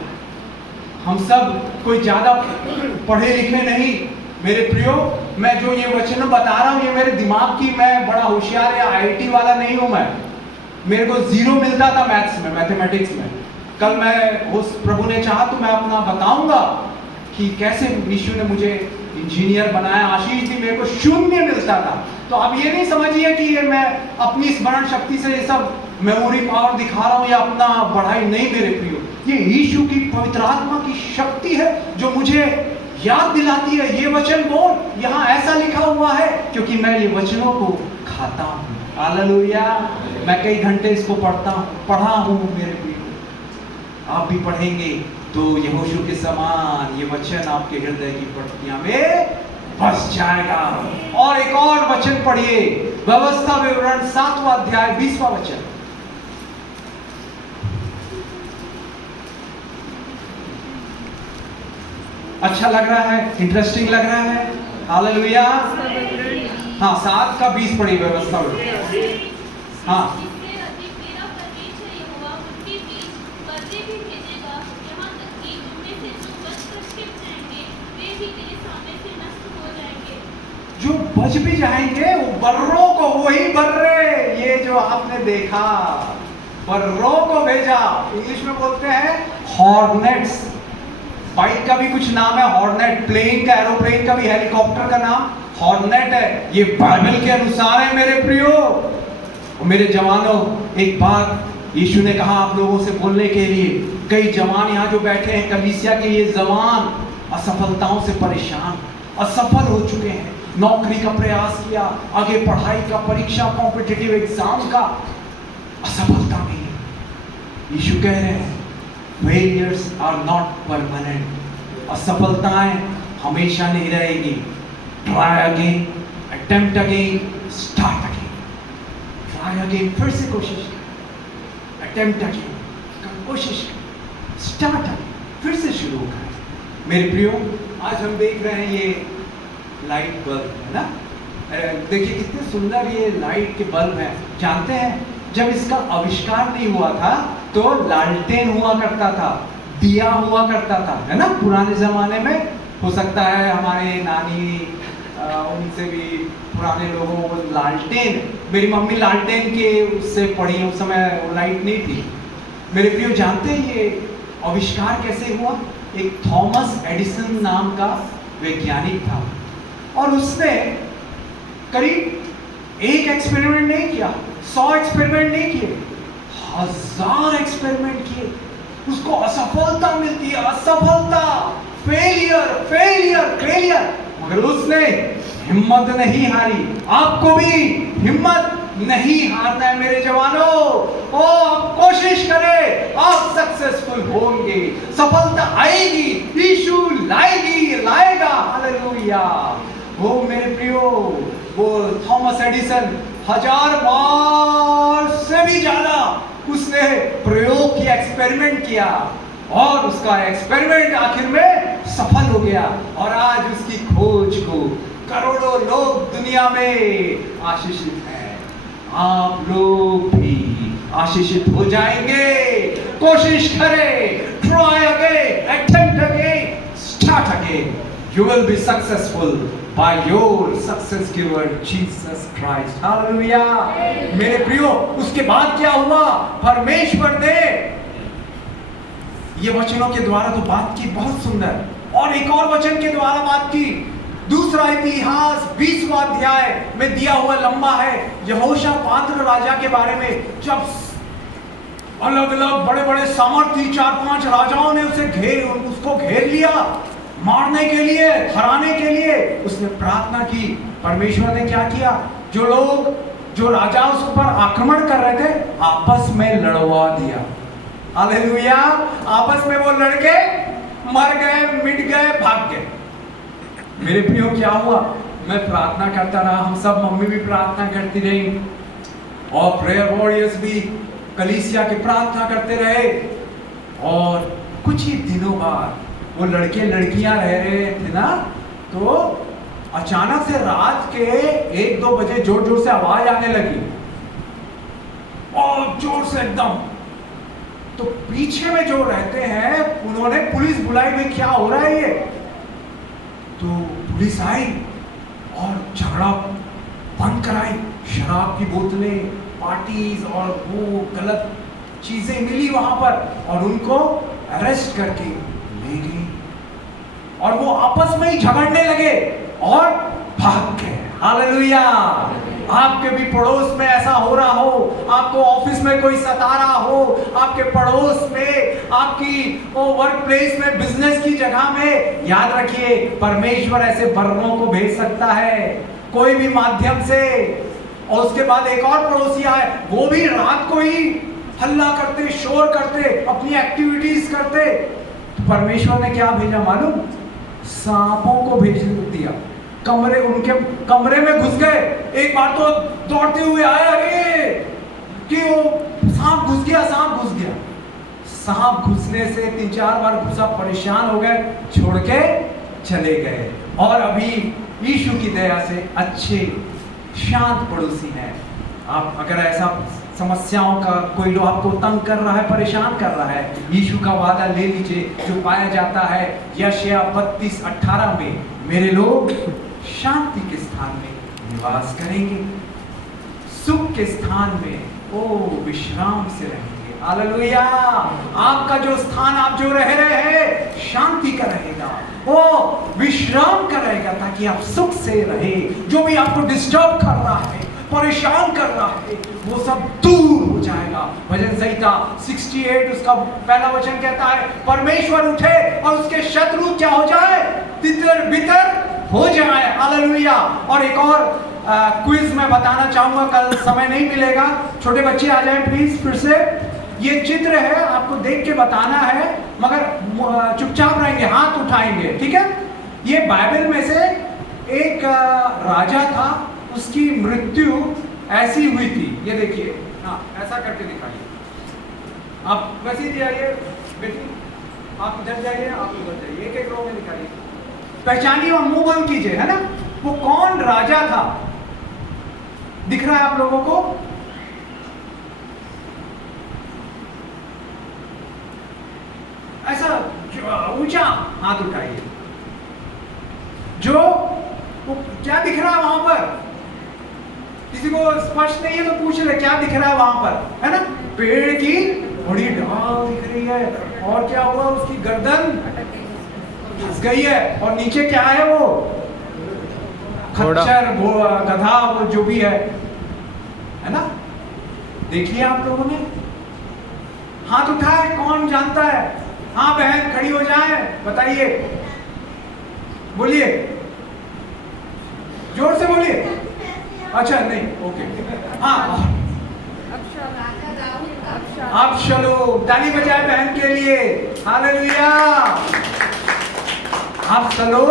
हम सब कोई ज्यादा पढ़े लिखे नहीं मेरे प्रियो। मैं जो ये वचन बता रहा हूं, ये मेरे दिमाग की, मैं बड़ा होशियार या आईआईटी वाला नहीं हूं। मैं, मेरे को 0 मिलता था मैथ्स में, मैथमेटिक्स में। कल मैं, उस प्रभु ने चाहा तो मैं अपना बताऊंगा कि कैसे यीशु ने मुझे इंजीनियर बनाया। आशीष भी मेरे को 0 मिलता था। तो आप ये नहीं समझिए कि ये मैं अपनी स्मरण शक्ति से ये सब मेमोरी पावर दिखा रहा हूं या अपना बढ़ाई, नहीं मेरे प्रियो। ये यीशु की पवित्र आत्मा की शक्ति है जो मुझे याद दिलाती है, ये वचन बोल, यहाँ ऐसा लिखा हुआ है, क्योंकि मैं ये वचनों को खाता हूँ। हालेलुया। मैं कई घंटे इसको पढ़ा हूँ मेरे प्रियो। आप भी पढ़ेंगे तो यहोशू के समान ये वचन आपके हृदय की पटतियां में बस जाएगा। और एक और वचन पढ़िए, व्यवस्था विवरण 7वां अध्याय 20वां वचन। अच्छा लग रहा है? इंटरेस्टिंग लग रहा है? हालेलुया। हाँ, 7 का 20 पढ़िए, व्यवस्था विवरण। हाँ, जो बच भी जाएंगे वो बर्रों को, वही बर्रे, ये जो आपने देखा, बर्रों को भेजा। इंग्लिश में बोलते हैं हॉर्नेट्स। बाइक का भी कुछ नाम है हॉर्नेट, प्लेन का, एरोप्लेन का भी, हेलीकॉप्टर का नाम हॉर्नेट है। ये बाइबल के अनुसार है मेरे प्रियो। मेरे जवानों, एक बात यीशु ने कहा आप लोगों से बोलने के लिए। कई जवान यहाँ जो बैठे हैं, कलीसिया के ये जवान असफलताओं से परेशान, असफल हो चुके हैं, नौकरी का प्रयास किया, आगे पढ़ाई का, परीक्षा, कॉम्पिटिटिव एग्जाम का, असफलता में। यीशु कह रहे हैं failures are not permanent। असफलताएं हमेशा नहीं रहेगी। Try again, attempt again, start again। Try again, फिर से कोशिश कर, attempt again, कोशिश कर, start again, फिर से शुरू कर। मेरे प्रियो, आज हम देख रहे हैं ये लाइट बल्ब, है ना? देखिए कितने सुंदर ये लाइट के बल्ब हैं। जानते हैं जब इसका आविष्कार नहीं हुआ था तो लालटेन हुआ करता था, दिया हुआ करता था, है ना? पुराने जमाने में, हो सकता है हमारे नानी उनसे भी पुराने लोगों को लालटेन, मेरी मम्मी लालटेन के उससे पढ़ी, उस समय लाइट नहीं थी। मेरे प्रियो, जानते हैं ये आविष्कार कैसे हुआ? एक थॉमस एडिसन नाम का वैज्ञानिक था और उसने करीब 1 एक्सपेरिमेंट नहीं किया, 100 एक्सपेरिमेंट नहीं किए, 1000 एक्सपेरिमेंट किए। उसको असफलता मिलती है, असफलता, फेलियर, फेलियर, फेलियर। मगर उसने हिम्मत नहीं हारी। आपको भी हिम्मत नहीं हारना है मेरे जवानों। ओ आप कोशिश करें, आप सक्सेसफुल होंगे, सफलता आएगी, यीशु लाएगा। हालेलुया। वो मेरे प्रियो, वो थॉमस एडिसन 1000 बार से भी ज्यादा उसने प्रयोग किया, एक्सपेरिमेंट किया, और उसका एक्सपेरिमेंट आखिर में सफल हो गया, और आज उसकी खोज को करोड़ों लोग दुनिया में आशीषित हैं। आप लोग भी आशीषित हो जाएंगे। कोशिश करें, try again, attempt again, start again. You will be successful by your success giver Jesus Christ. Hallelujah. मेरे प्रियो, उसके बाद क्या हुआ? परमेश्वर ने ये वचनों के द्वारा तो बात की बहुत सुंदर, और एक और वचन के द्वारा बात की। दूसरा इतिहास 20वां अध्याय में दिया हुआ लंबा है, यहोशापात राजा के बारे में। जब अलग अलग बड़े बड़े सामर्थी 4-5 राजाओं ने उसको घेर लिया, मारने के लिए, हराने के लिए उसने प्रार्थना की। परमेश्वर ने क्या किया? जो राजा उस पर आक्रमण कर रहे थे, आपस में लड़वा दिया। हालेलुया। आपस में वो लड़के मर गए, मिट गए, भाग गए। मेरे प्रियो, क्या हुआ? मैं प्रार्थना करता रहा, हम सब, मम्मी भी प्रार्थना करती रही, और प्रेयर वॉरियर्स भी कलीसिया की प्रार्थना करते रहे। और कुछ ही दिनों बाद वो लड़के लड़कियां रह रहे थे ना, तो अचानक से रात के 1-2 बजे जोर जोर से आवाज आने लगी, और जोर से एकदम। तो पीछे में जो रहते हैं, उन्होंने पुलिस बुलाई, में क्या हो रहा है ये? तो पुलिस आई और झगड़ा बंद कराई। शराब की बोतलें, पार्टीज और वो गलत चीजें मिली वहां पर, और उनको अरेस्ट करके ले गई, और वो आपस में ही झगड़ने लगे और भाग गए। हालेलुया। आपके भी पड़ोस में ऐसा हो रहा हो, आपको ऑफिस में कोई सता रहा हो, आपके पड़ोस में, आपकी वर्क प्लेस में, बिजनेस की जगह में, याद रखिए परमेश्वर ऐसे बर्रों को भेज सकता है कोई भी माध्यम से। और उसके बाद एक और पड़ोसी आए, वो भी रात को ही हल्ला करते, शोर करते, अपनी एक्टिविटीज करते। तो परमेश्वर ने क्या भेजा मालूम? सांपों को भेज दिया। उनके कमरे में घुस गए। एक बार तो दौड़ते हुए आए, अरे कि वो सांप घुस गया। सांप घुसने से 3-4 बार घुसा, परेशान हो गए, छोड़ के चले गए। और अभी यीशु की दया से अच्छे शांत पड़ोसी हैं। आप अगर ऐसा समस्याओं का कोई लोग आपको तंग कर रहा है, परेशान कर रहा है, यीशु का वादा ले लीजिए जो पाया जाता है यशायाह 32:18 में, मेरे लोग शांति के स्थान में निवास करेंगे, सुख के स्थान में ओ विश्राम से रहेंगे। हालेलुया। आपका जो स्थान, आप जो रह रहे हैं, शांति का रहेगा, वो विश्राम का रहेगा, ताकि आप सुख से रहे। जो भी आपको डिस्टर्ब कर रहा है, परेशान कर रहा है, वो सब दूर हो जाएगा। भजन संहिता 68 उसका पहला वचन कहता है, परमेश्वर उठे और उसके शत्रु क्या हो जाए? तितर बितर हो जाए। हालेलुया। और एक और क्विज मैं बताना चाहूंगा, कल समय नहीं मिलेगा। छोटे बच्चे आ जाएं प्लीज फिर से। ये चित्र है, आपको देख के बताना है, मगर चुपचाप रहेंगे, हाथ उठाएंगे, ठीक है? ये बाइबल में से एक राजा था, उसकी मृत्यु ऐसी हुई थी। ये देखिए, हाँ ऐसा करके दिखाइए। आप वैसे ही जाइए बेटी, आप इधर जाइए, आप उधर जाइए, एक एक रो में दिखाइए, पहचानिए और मुंह बंद कीजिए, है ना? वो कौन राजा था? दिख रहा है आप लोगों को? ऐसा ऊंचा हाथ उठाइए। जो वो क्या दिख रहा है वहां पर? किसी को स्पष्ट नहीं है तो पूछ ले, क्या दिख रहा है वहां पर, है ना? पेड़ की बड़ी ढाल दिख रही है, और क्या हुआ? उसकी गर्दन फंस गई है, और नीचे क्या है? वो खच्चर, वो गधा, वो जो भी है ना? देखिए आप लोगों ने हाथ उठाए, कौन जानता है? हाँ बहन खड़ी हो जाए, बताइए, बोलिए। अच्छा नहीं, ओके, हाँ आप चलो ताली बजाए बहन के लिए, हालेलुया। आप चलो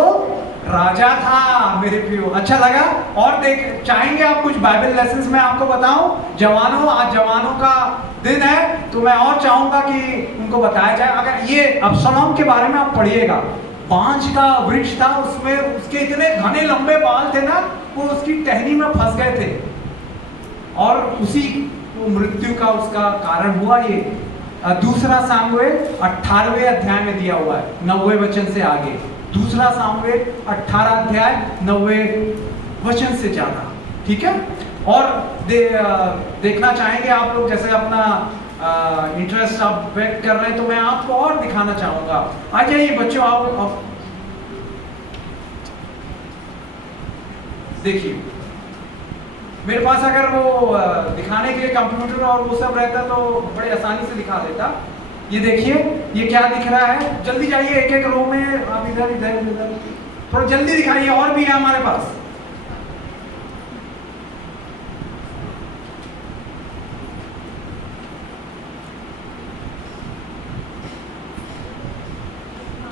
राजा था मेरे प्रियो, अच्छा लगा। और देख चाहेंगे आप कुछ बाइबल लेसन्स मैं आपको बताऊं? जवानों, आज जवानों का दिन है, तो मैं और चाहूंगा कि उनको बताया जाए। अगर ये अब्सलोम के बारे में आप पढ़िएगा, बांज का वृक्ष था, उसमें उसके इतने घने लंबे बाल थे ना, वो उसकी टहनी में फंस गए थे और उसी मृत्यु का उसका कारण हुआ। ये दूसरा सामुएल 18वें अध्याय में दिया हुआ है, 90 वचन से आगे। दूसरा सामुएल 18 अध्याय 90 वचन से ज्यादा, ठीक है। और देखना चाहेंगे आप लोग, जैसे अपना इंटरेस्ट आप व्यक्त कर रहे हैं, तो मैं आपको और दिखाना चाहूंगा। आ जाइए बच्चों, आप देखिए, मेरे पास अगर वो दिखाने के लिए कंप्यूटर और वो सब रहता तो बड़े आसानी से दिखा देता। ये देखिए, ये क्या दिख रहा है? जल्दी जाइए, एक एक रो में आप इधर इधर इधर थोड़ा जल्दी दिखाइए, और भी है हमारे पास।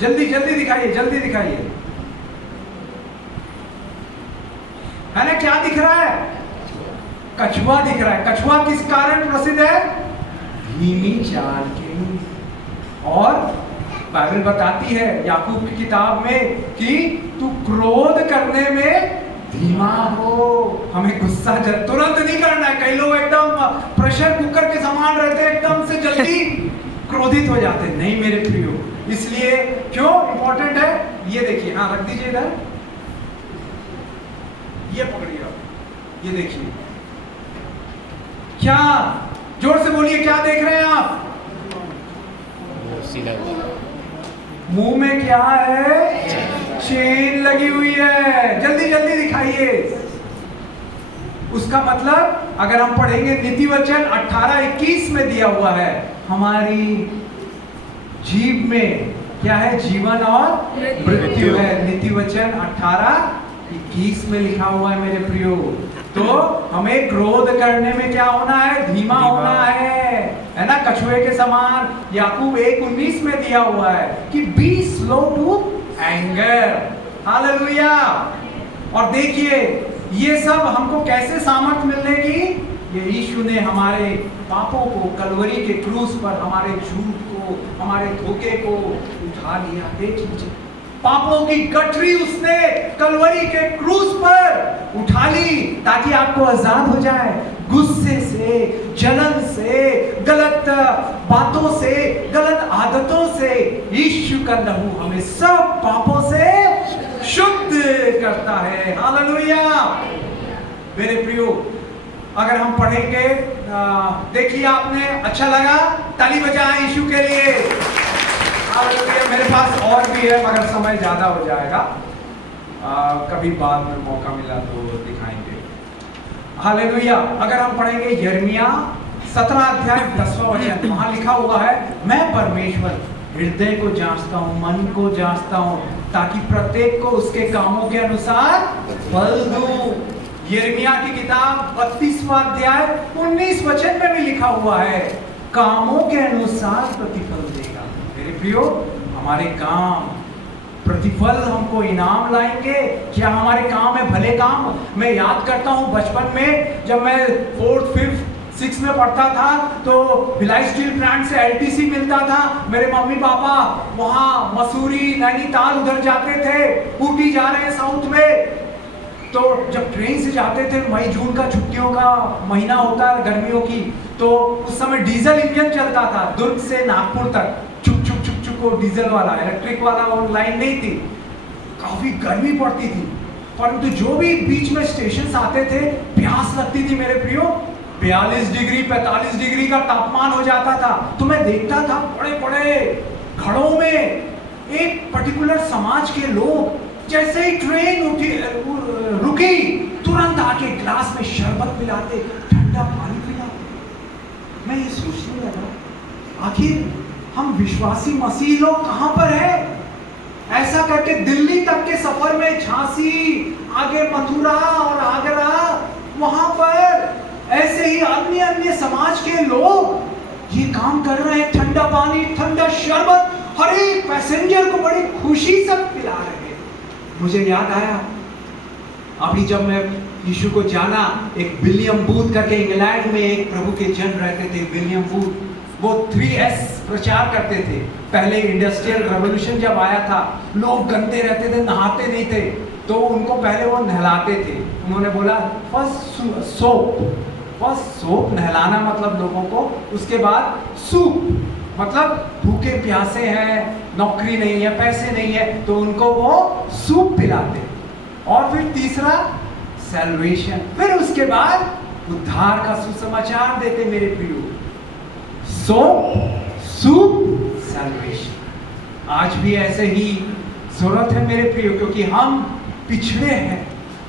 जल्दी जल्दी दिखाइए, जल्दी दिखाइए, है ना? क्या दिख रहा है? कछुआ दिख रहा है। कछुआ किस कारण प्रसिद्ध है? धीमी चाल के। और बाइबल बताती है याकूब की किताब में कि तू क्रोध करने में धीमा हो। हमें गुस्सा तुरंत नहीं करना है। कई लोग एकदम प्रेशर कुकर के समान रहते हैं, एकदम से जल्दी क्रोधित हो जाते हैं। नहीं मेरे प्रियो, इसलिए क्यों इंपॉर्टेंट है ये देखिए। हाँ रख दीजिए इधर, ये पकड़िए आप, ये देखिए क्या, जोर से बोलिए, क्या देख रहे हैं आप? मुंह में क्या है? चेन लगी हुई है। जल्दी जल्दी दिखाइए। उसका मतलब अगर हम पढ़ेंगे नीति वचन 18:21 में दिया हुआ है, हमारी जीभ में क्या है? जीवन और मृत्यु है। नीति वचन 18:21 में लिखा हुआ है मेरे प्रियो। तो हमें क्रोध करने में क्या होना है? धीमा होना है ना? कछुए के समान। याकूब 1:19 में दिया हुआ है कि be slow to anger. Hallelujah. और देखिए ये सब हमको कैसे सामर्थ मिलेगी? ये यीशु ने हमारे पापों को कलवरी के क्रूस पर, हमारे झूठ को, हमारे धोखे को उठा लिया। देखिए पापों की गठरी उसने कलवरी के क्रूस पर उठा ली, ताकि आपको आजाद हो जाए गुस्से से, जलन से, गलत बातों से, गलत आदतों से। यीशु का लहू हमें सब पापों से शुद्ध करता है। हालेलुया। मेरे प्रियो, अगर हम पढ़ेंगे, देखिए आपने, अच्छा लगा? ताली बजाएं यीशु के लिए। मेरे पास और भी है मगर समय ज्यादा हो जाएगा, कभी बाद में मौका मिला तो दिखाएंगे। हालेलुया। अगर हम पढ़ेंगे यिर्मयाह 17 अध्याय 10वां वचन, वहां लिखा हुआ है, मैं परमेश्वर हृदय को जांचता हूँ, मन को जांचता हूँ, ताकि प्रत्येक को उसके कामों के अनुसार फल दूं। यिर्मयाह की किताब 32वां अध्याय 19 वचन में भी लिखा हुआ है, कामों के अनुसार प्रतिफल देगा। मेरे प्रियो, हमारे काम प्रतिफल हमको इनाम लाएंगे। क्या हमारे काम है भले काम? मैं याद करता हूँ बचपन में जब मैं 4th, 5th, 6th में पढ़ता था तो भिलाई स्टील प्लांट से LTC मिलता था। मेरे मम्मी पापा वहाँ मसूरी, नैनीताल उधर जाते थे, ऊटी जा रहे हैं साउथ में। तो जब ट्रेन से जाते थे, मई जून का छुट्टियों का महीना होता है गर्मियों की, तो उस समय डीजल इंजन चलता था दुर्ग से नागपुर तक, चुक चुक चुक चुक, वो डीजल वाला, इलेक्ट्रिक वाला वो लाइन नहीं थी। काफी गर्मी पड़ती थी, परंतु जो भी बीच में स्टेशन आते थे, प्यास लगती थी मेरे प्रियो। 42 डिग्री 45 डिग्री का तापमान हो जाता था। तो मैं देखता था बड़े बड़े घड़ों में एक पर्टिकुलर समाज के लोग, जैसे ही ट्रेन रुकी तुरंत आके ग्लास में शरबत पिलाते, ठंडा पानी पिलाते। मैं ये सोचने लगा, आखिर हम विश्वासी मसीह लोग कहां पर हैं? ऐसा करके दिल्ली तक के सफर में, झांसी, आगे मथुरा और आगरा, वहां पर ऐसे ही अन्य अन्य समाज के लोग ये काम कर रहे हैं, ठंडा पानी, ठंडा शरबत हर एक पैसेंजर को बड़ी खुशी से पिला रहे हैं। मुझे याद आया अभी जब मैं यीशु को जाना, एक विलियम बूथ करके इंग्लैंड में एक प्रभु के जन रहते थे, विलियम बूथ। वो 3S प्रचार करते थे। पहले इंडस्ट्रियल रेवोल्यूशन जब आया था, लोग गंदे रहते थे, नहाते नहीं थे, तो उनको पहले वो नहलाते थे। उन्होंने बोला फर्स्ट सोप नहलाना मतलब लोगों को, उसके बाद सूप मतलब भूखे प्यासे हैं, नौकरी नहीं है, पैसे नहीं है, तो उनको वो सूप पिलाते। और फिर तीसरा सैल्वेशन, फिर उसके बाद उद्धार का सुसमाचार देते। मेरे प्रियो, सोप, सूप, सैल्वेशन। आज भी ऐसे ही जरूरत है मेरे प्रियो, क्योंकि हम पिछड़े हैं,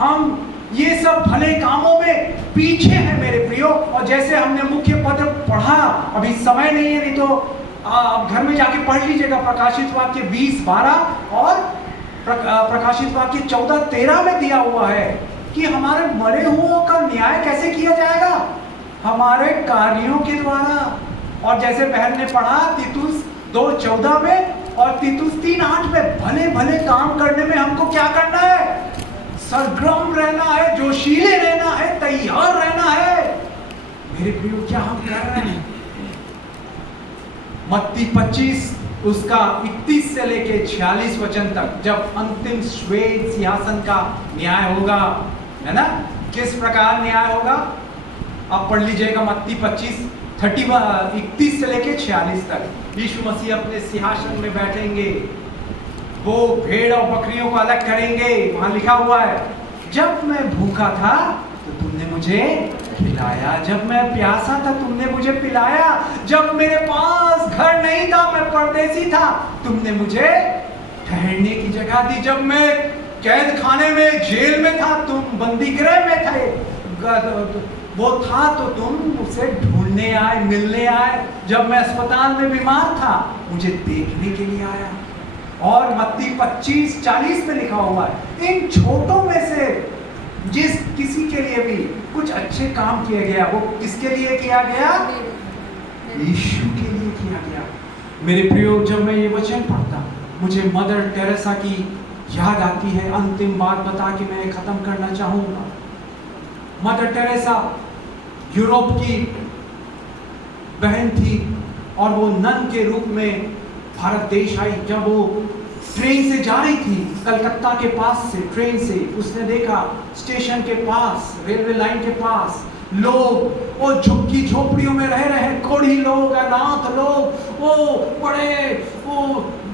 हम ये सब भले कामों में पीछे हैं मेरे प्रियो। और जैसे हमने मुख्य पद पढ़ा, अभी समय नहीं है, नहीं तो आप घर में जाके पढ़ लीजिएगा। प्रकाशित वाक्य 20:12 और प्रकाशित वाक्य 14:13 में दिया हुआ है कि हमारे मरे हुओं का न्याय कैसे किया जाएगा, हमारे कार्यों के द्वारा। और जैसे बहन ने पढ़ा तीतुस 2:14 में और तीतुस 3:8 में, भले भले काम करने में हमको क्या करना है, सरगर्म रहना है, जोशीले रहना है, तैयार रहना है। मेरे प्रियो, क्या हम कर रहे हैं? मत्ती 25 उसका 31 से लेके 46 वचन तक, जब अंतिम श्वेत सिंहासन का न्याय होगा, है ना, किस प्रकार न्याय होगा आप पढ़ लीजिएगा। मत्ती 25 31 से लेके 46 तक। यीशु मसीह अपने सिंहासन में बैठेंगे, वो भेड़ और बकरियों को अलग करेंगे। वहां लिखा हुआ है, जब मैं भूखा था तो तुमने मुझे खिलाया, जब मैं प्यासा था तुमने मुझे पिलाया, जब मेरे पास घर नहीं था, मैं परदेसी था, तुमने मुझे ठहरने की जगह दी, जब मैं कैद खाने में, जेल में था, तुम बंदी गृह में थे, वो था तो तुम मुझसे ढूंढने आए, मिलने आए, जब मैं अस्पताल में बीमार था मुझे देखने के लिए आया। और मत्ती 25:40 में लिखा हुआ है, इन छोटों में से जिस किसी के लिए भी कुछ अच्छे काम किया गया, वो किसके लिए किया गया? यीशु के लिए किया गया। मेरे प्रियो, जब मैं ये वचन पढ़ता, मुझे मदर टेरेसा की याद आती है। अंतिम बात बता के मैं खत्म करना चाहूंगा। मदर टेरेसा यूरोप की बहन थी और वो नन के रूप में भारत देश आई। जब वो ट्रेन से जा रही थी, कलकत्ता के पास से ट्रेन से, उसने देखा स्टेशन के पास, रेलवे लाइन के पास लोग वो झुग्गी झोपड़ियों में रह रहे हैं, कोढ़ी लोग, अनाथ लोग, वो बड़े वो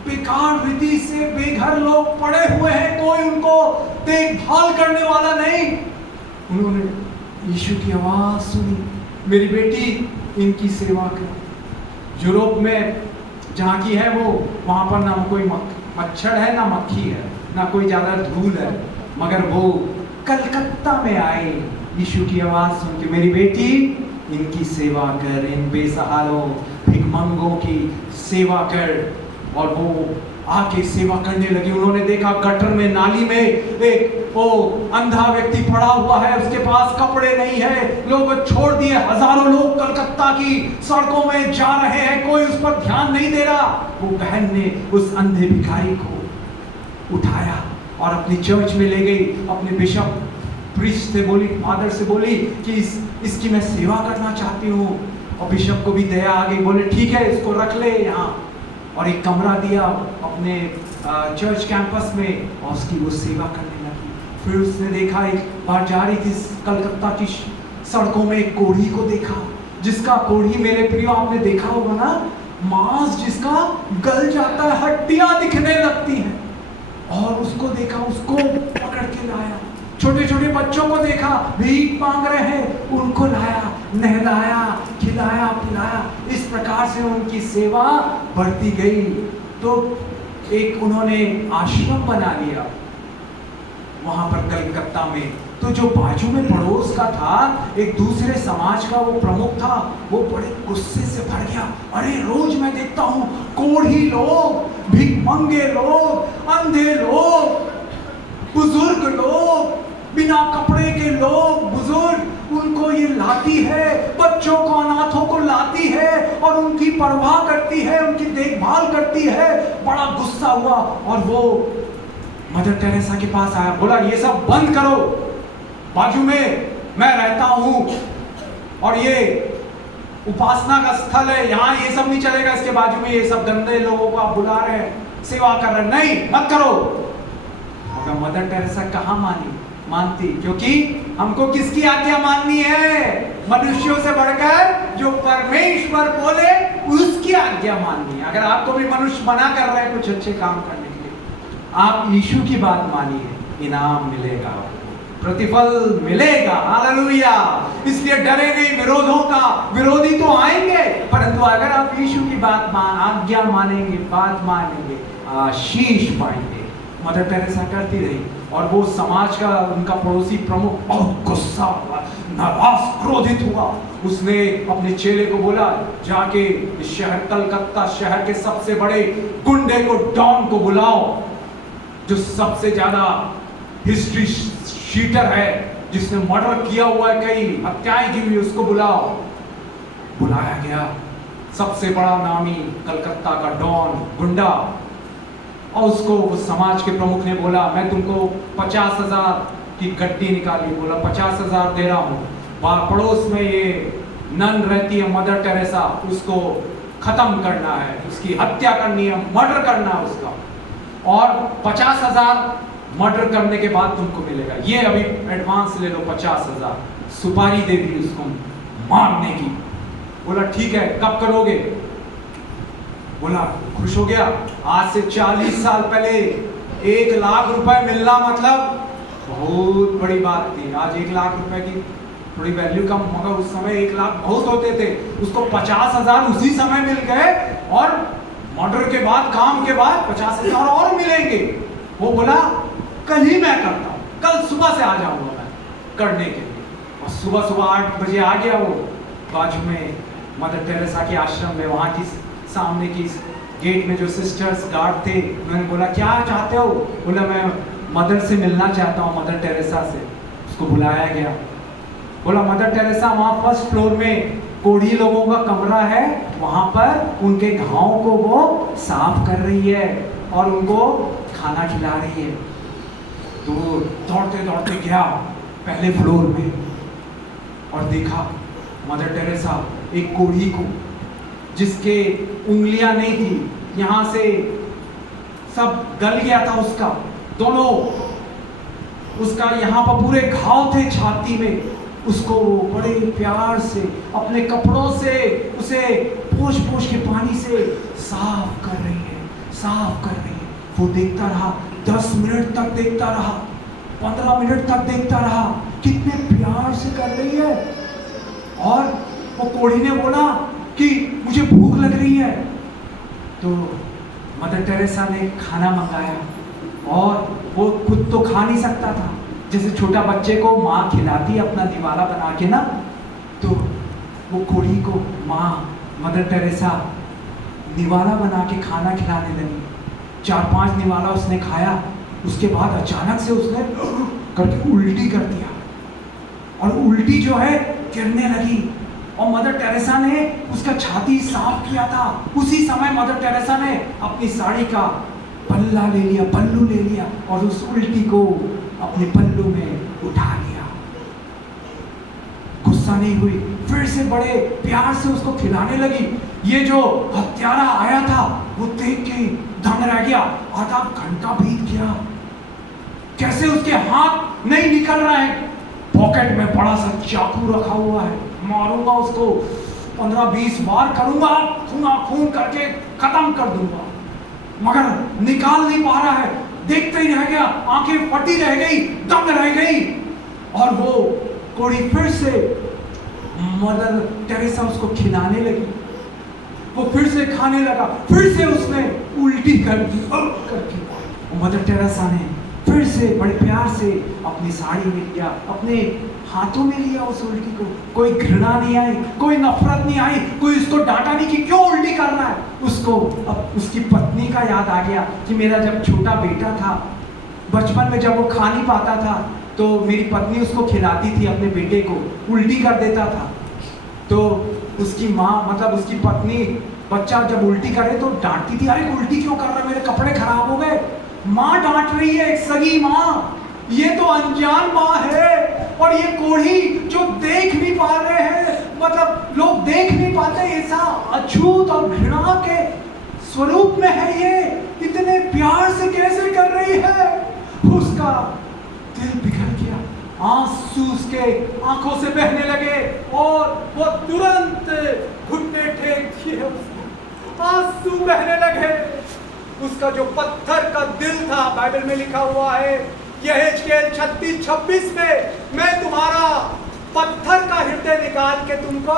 बेकार रीति से बेघर लोग पड़े हुए हैं, कोई उनको देखभाल करने वाला नहीं। उन्होंने यीशु की आवाज सुनी, मेरी बेटी इनकी सेवा कर। यूरोप में जहाँ की है वो, वहाँ पर ना कोई मच्छर है, ना मक्खी है, ना कोई ज्यादा धूल है, मगर वो कलकत्ता में आए यीशु की आवाज सुन के, मेरी बेटी इनकी सेवा कर, इन बेसहारों भिखमंगों की सेवा कर। और वो आके सेवा करने लगी। उन्होंने देखा गटर में, नाली में एक वो अंधा व्यक्ति पड़ा हुआ है, उसके पास कपड़े नहीं है, लोग छोड़ दिए। हजारों लोग कलकत्ता की सड़कों में जा रहे हैं, कोई उस पर ध्यान नहीं दे रहा। वो बहन ने उस अंधे भिखारी को उठाया और अपनी चर्च में ले गई। अपने बिशप प्रीस्ट से बोली, फादर से बोली कि इसकी मैं सेवा करना चाहती हूँ। और बिशप को भी दया आ गई, बोले ठीक है, इसको रख ले यहाँ। और एक कमरा दिया अपने चर्च कैंपस में और उसकी वो सेवा करने लगी। फिर उसने देखा, एक बार जा रही थी कलकत्ता की सड़कों में, एक कोढ़ी को देखा, जिसका कोढ़ी, मेरे प्रियो आपने देखा होगा ना, मांस जिसका गल जाता है, हड्डियां दिखने लगती हैं। और उसको देखा, उसको पकड़ के लाया। छोटे छोटे बच्चों को देखा भीख मांग रहे हैं, उनको लाया, नहलाया, खिलाया, पिलाया। इस प्रकार से उनकी सेवा बढ़ती गई। तो एक उन्होंने आश्रम बना लिया वहां पर कलकत्ता में। तो जो बाजू में पड़ोस का था, एक दूसरे समाज का वो प्रमुख था, वो बड़े गुस्से से भर गया। अरे रोज मैं देखता हूँ कोढ़ी लोग, भिखमंगे लोग, अंधे लोग, बुजुर्ग लोग, बिना कपड़े के लोग, बुजुर्ग ये लाती है, बच्चों को, अनाथों को लाती है और उनकी परवाह करती है, उनकी देखभाल करती है। बड़ा गुस्सा हुआ और वो मदर टेरेसा के पास आया, बोला ये सब बंद करो, बाजू में मैं रहता हूं और ये उपासना का स्थल है, यहाँ ये सब नहीं चलेगा, इसके बाजू में ये सब गंदे लोगों को आप बुला रहे हैं, सेवा कर रहे हैं, नहीं मत करो। मगर मदर टेरेसा कहाँ मानती, क्योंकि हमको किसकी आज्ञा माननी है? मनुष्यों से बढ़कर जो परमेश्वर बोले उसकी आज्ञा माननी है। अगर आपको भी मनुष्य मना कर रहे हैं कुछ अच्छे काम करने के लिए, आप यीशु की बात मानिए, इनाम मिलेगा, प्रतिफल मिलेगा। हालेलुया। इसलिए डरे नहीं विरोधों का, विरोधी तो आएंगे, परंतु अगर आप यीशु की बात आज्ञा मानेंगे, बात मानेंगे, आशीष पाएंगे। मदर टेरेसा करती रही और वो समाज का, उनका पड़ोसी प्रमुख बहुत गुस्सा हुआ, नाराज, क्रोधित हुआ। उसने अपने चेले को बोला, जाके इस शहर, कलकत्ता शहर के सबसे बड़े गुंडे को, डॉन को बुलाओ, जो सबसे ज्यादा हिस्ट्री शीटर है, जिसने मर्डर किया हुआ है, कई हत्याएं की हुई, उसको बुलाओ। बुलाया गया सबसे बड़ा नामी कलकत्ता का डॉन, गुंडा, और उसको वो समाज के प्रमुख ने बोला, मैं तुमको 50,000 की गड्डी निकाली, बोला 50,000 दे रहा हूँ, पड़ोस में ये नन रहती है मदर टेरेसा, उसको खत्म करना है, उसकी हत्या करनी है, मर्डर करना है उसका, और 50,000 मर्डर करने के बाद तुमको मिलेगा, ये अभी एडवांस ले लो 50,000, सुपारी दे दी उसको मारने की। बोला ठीक है, कब करोगे? बोला खुश हो गया। आज से 40 साल पहले 1 लाख रुपए मिलना मतलब बहुत बड़ी बात थी। आज 1 लाख रुपए की थोड़ी वैल्यू कम, मगर उस समय 1 लाख बहुत होते थे। उसको 50,000 उसी समय मिल गए और मर्डर के बाद, काम के बाद 50,000 और मिलेंगे। वो बोला कल ही मैं करता हूँ, कल सुबह से आ जाऊंगा मैं करने के लिए। और सुबह सुबह 8 बजे आ गया वो बाजू में मदर टेरेसा के आश्रम में। वहाँ की सामने की गेट में जो सिस्टर्स गार्ड थे, उन्होंने बोला क्या चाहते हो? बोला मैं मदर से मिलना चाहता हूँ, मदर टेरेसा से। उसको बुलाया गया। बोला मदर टेरेसा वहाँ फर्स्ट फ्लोर में कोढ़ी लोगों का कमरा है, वहाँ पर उनके घाव को वो साफ कर रही है और उनको खाना खिला रही है। तो दौड़ते दौड़ते गया पहले फ्लोर में और देखा मदर टेरेसा एक कोढ़ी को, जिसके उंगलियां नहीं थी, यहाँ से सब गल गया था उसका, दोनों उसका यहाँ पर पूरे घाव थे छाती में। उसको बड़े प्यार से अपने कपड़ों से उसे पोंछ के पानी से साफ कर रही है, साफ कर रही है। वो देखता रहा, 10 मिनट तक देखता रहा, 15 मिनट तक देखता रहा, कितने प्यार से कर रही है। और वो कोढ़ी ने बोला कि मुझे भूख लग रही है। तो मदर टेरेसा ने खाना मंगाया और वो खुद तो खा नहीं सकता था, जैसे छोटा बच्चे को माँ खिलाती है अपना निवाला बना के ना, तो वो कोढ़ी को माँ मदर टेरेसा निवाला बना के खाना खिलाने लगी। 4-5 निवाला उसने खाया। उसके बाद अचानक से उसने करके उल्टी कर दिया और उल्टी जो है गिरने लगी और मदर टेरेसा ने उसका छाती साफ किया था। उसी समय मदर टेरेसा ने अपनी साड़ी का पल्ला ले लिया, पल्लू ले लिया और उस उल्टी को अपने पल्लू में उठा लिया। गुस्सा नहीं हुई, फिर से बड़े प्यार से उसको खिलाने लगी। ये जो हत्यारा आया था वो देख के दंग रह गया। आधा घंटा बीत गया, कैसे उसके हाथ नहीं निकल रहे हैं। पॉकेट में बड़ा सा चाकू रखा हुआ है, मारूंगा उसको, 15-20 बार करूंगा, खून करके खत्म कर दूंगा, मगर निकाल नहीं पा रहा है। देखते ही रह गया, आंखें फटी रह गई, दंग रह गई। और वो कोढ़ी फिर से मदर टेरेसा उसको खिलाने लगी। वो फिर से खाने लगा, फिर से उसने उल्टी कर दी करके। मदर टेरेसा ने फिर से बड़े प्यार से अपनी साड़ी में लिया, अपने हाथों में लिया उस उल्टी को। कोई घृणा नहीं आई, कोई नफरत नहीं आई, कोई उसको डांटा नहीं कि क्यों उल्टी कर रहा है। उसको अब उसकी पत्नी का याद आ गया कि मेरा जब छोटा बेटा था, बचपन में जब वो खा नहीं पाता था तो मेरी पत्नी उसको खिलाती थी अपने बेटे को, उल्टी कर देता था। तो उसकी माँ मतलब उसकी पत्नी बच्चा जब उल्टी करे तो डांटती थी, अरे उल्टी क्यों कर रहा है, मेरे कपड़े खराब हो गए। माँ डांट रही है, एक सगी माँ, ये तो अनजान माँ है। और ये कोढ़ी जो देख नहीं पा रहे हैं, मतलब लोग देख नहीं पाते, ऐसा अछूत और घृणा के स्वरूप में है, ये इतने प्यार से कैसे कर रही है। उसका दिल पिघल गया, आंसू उसके आंखों से बहने लगे और वो तुरंत घुटने टेक दिए, आंसू बहने लगे। उसका जो पत्थर का दिल था, बाइबल में लिखा हुआ है यहेजकेल 36:26 में, मैं तुम्हारा पत्थर का हृदय निकाल के तुमको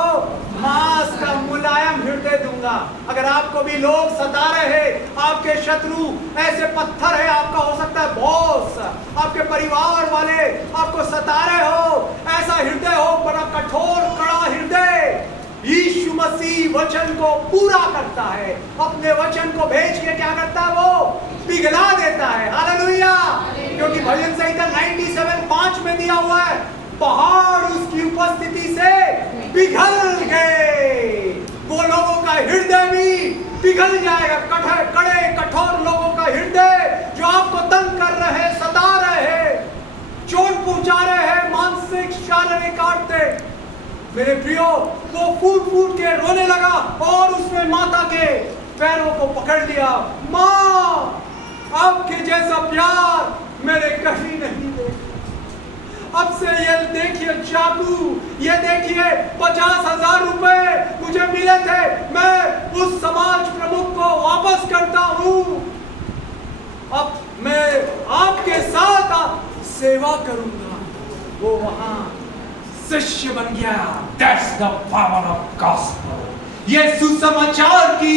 मांस का मुलायम हृदय दूंगा। अगर आपको भी लोग सता रहे हैं, आपके शत्रु ऐसे पत्थर है, आपका हो सकता है बॉस, आपके परिवार वाले आपको सता रहे हो, ऐसा हृदय हो, बड़ा कठोर कड़ा हृदय, यीशु मसीह वचन को पूरा करता है, अपने वचन को भेज के क्या करता है, वो पिघला देता है। हालेलुया। क्योंकि भजन संहिता 97:5 में दिया हुआ है, पहाड़ उसकी उपस्थिति से पिघल गए। वो लोगों का हृदय भी पिघल जाएगा, कड़े कठोर लोगों का हृदय जो आपको तंग कर रहे हैं, सता रहे हैं, चोट पहुंचा रहे हैं, मानसिक शारीरिक आर्थिक। मेरे प्रियो, वो फूट फूट के रोने लगा और उसने माता के पैरों को पकड़ लिया। माँ, आपके जैसा प्यार मैंने कहीं नहीं देखा। अब से ये देखिए चाकू, ये देखिए 50,000 रुपए मुझे मिले थे, मैं उस समाज प्रमुख को वापस करता हूँ। अब मैं आपके साथ सेवा करूंगा। वो वहां शिष्य बन गया। That's the power of gospel. ये सुसमाचार की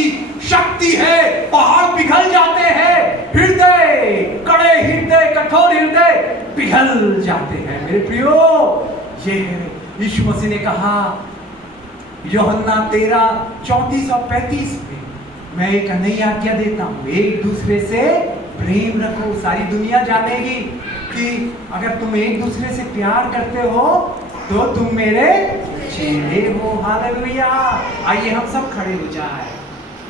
शक्ति है। पहाड़ पिघल जाते हैं, हृदय, कड़े हृदय, कठोर हृदय पिघल जाते हैं। मेरे प्रियो, ये यीशु मसीह ने कहा यूहन्ना 13:34 और 35 में, मैं एक नई आज्ञा देता हूँ, एक दूसरे से प्रेम रखो। सारी दुनिया जानेगी कि अगर तुम एक दूसरे से प्यार करते हो तो तुम मेरे चेले हो। हालेलुया। आइए हम सब खड़े हो जाए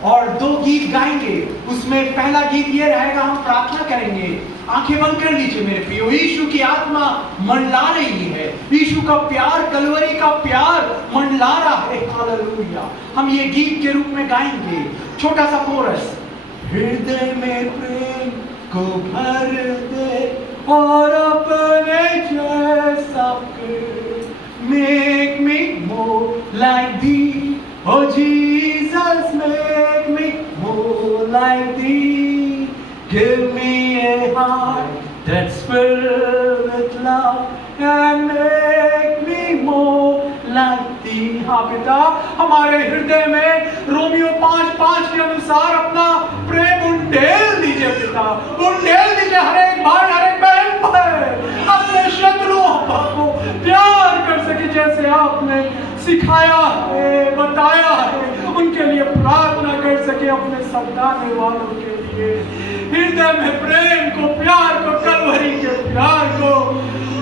और 2 गीत गाएंगे। उसमें पहला गीत ये रहेगा, हम प्रार्थना करेंगे। आंखें बंद कर लीजिए मेरे प्रियो। यीशु की आत्मा मंडला रही है, यीशु का प्यार, कलवरी का प्यार मंडला रहा है। हालेलुया। हम ये गीत के रूप में गाएंगे। छोटा सा कोरस, हृदय में प्रेम को भर दे और अपने जैसा कर, make me more like thee, oh Jesus, make me more like thee, give me a heart that's filled with love and make me more like thee। हाँ पिता, हमारे हृदय में रोमियो 5:5 के अनुसार अपना प्रेम उंडेल दीजिए पिता, उंडेल दीजिए हर एक भाई, हर एक बहन पर, अपने शत्रुओं को प्यार कर सके जैसे आपने सिखाया है, बताया है, उनके लिए प्रार्थना कर सके, अपने सताने वालों के लिए हृदय में प्रेम को, प्यार को, कलवरी के प्यार को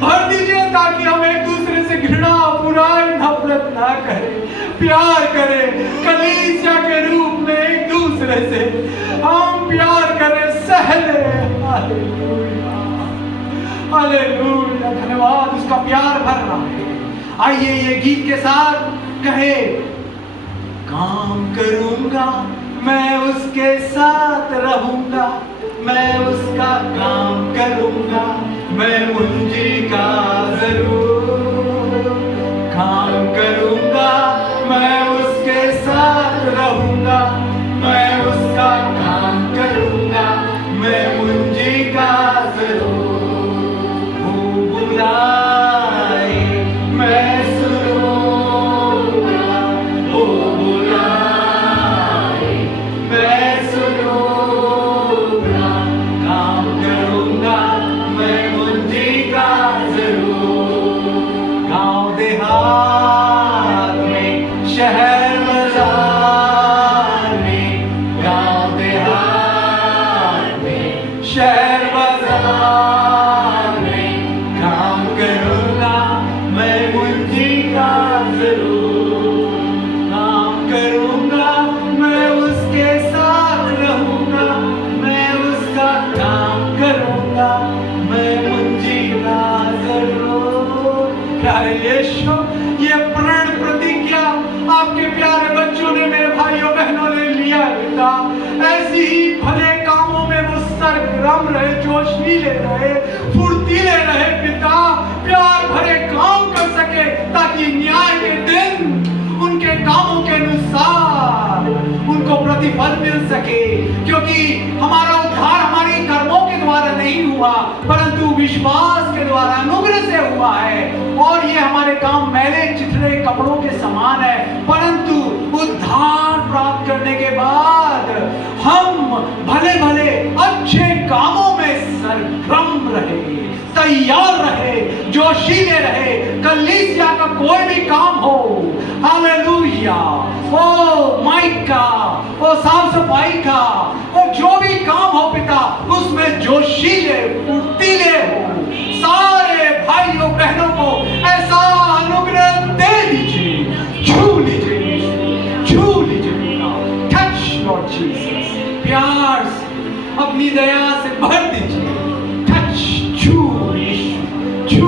भर दीजिए ताकि हम एक दूसरे से घृणा, बुराई, नफरत ना करें, प्यार करें। कलीसिया के रूप में एक दूसरे से हम प्यार करें, सहले। Hallelujah, hallelujah. धन्यवाद, उसका प्यार भर रहा है। आइए ये गीत के साथ कहे, काम करूंगा मैं उसके साथ रहूंगा, मैं उसका काम करूंगा, मैं मुंजी का जरूर काम करूंगा, मैं उसके साथ रहूंगा, मैं उसका काम करूंगा, मैं मुंजी का जरूर। वो बुलाए मैं सुनूंगा, वो बुलाए मैं सुनूंगा, काम करूंगा मैं मुंजी का जरूर। प्यारे यीशु, ये प्रण प्रतिज्ञा आपके प्यारे बच्चों ने, मेरे भाइयों बहनों ने लिया पिता, ऐसी ही भले कामों में वो सरगर्म रहे, जोशीले रहे, फुर्तीले रहे पिता, प्यार भरे काम कर सके, ताकि न्याय के दिन उनके कामों के अनुसार उनको प्रतिफल मिल सके। क्योंकि हमारा उद्धार हमारे कर्मों के द्वारा नहीं हुआ, परंतु विश्वास के द्वारा अनुग्रह से हुआ है। और ये हमारे काम मैले चिथड़े कपड़ों के समान है, परंतु उद्धार प्राप्त करने के बाद हम भले भले अच्छे कामों में सरगर्म रहे, तैयार रहे, जोशीले रहे। कलीसिया का कोई भी काम हो, हालेलुया, ओ माइक का, ओ साफ सफाई का, ओ जो भी काम हो पिता, उसमें जोशीले फुर्तीले हो। सारे भाइयों बहनों को ऐसा अनुग्रह दे दीजिए, छू लीजिए, छू लीजिए पिता, टच लॉर्ड जीसस, प्यार से अपनी दया से भर दीजिए, टच, छू यीशु, छू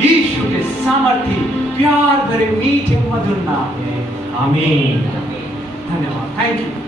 यीशु के सामर्थ्य प्यार भरे मीठे मधुर नाम में, आमीन। धन्यवाद, थैंक यू।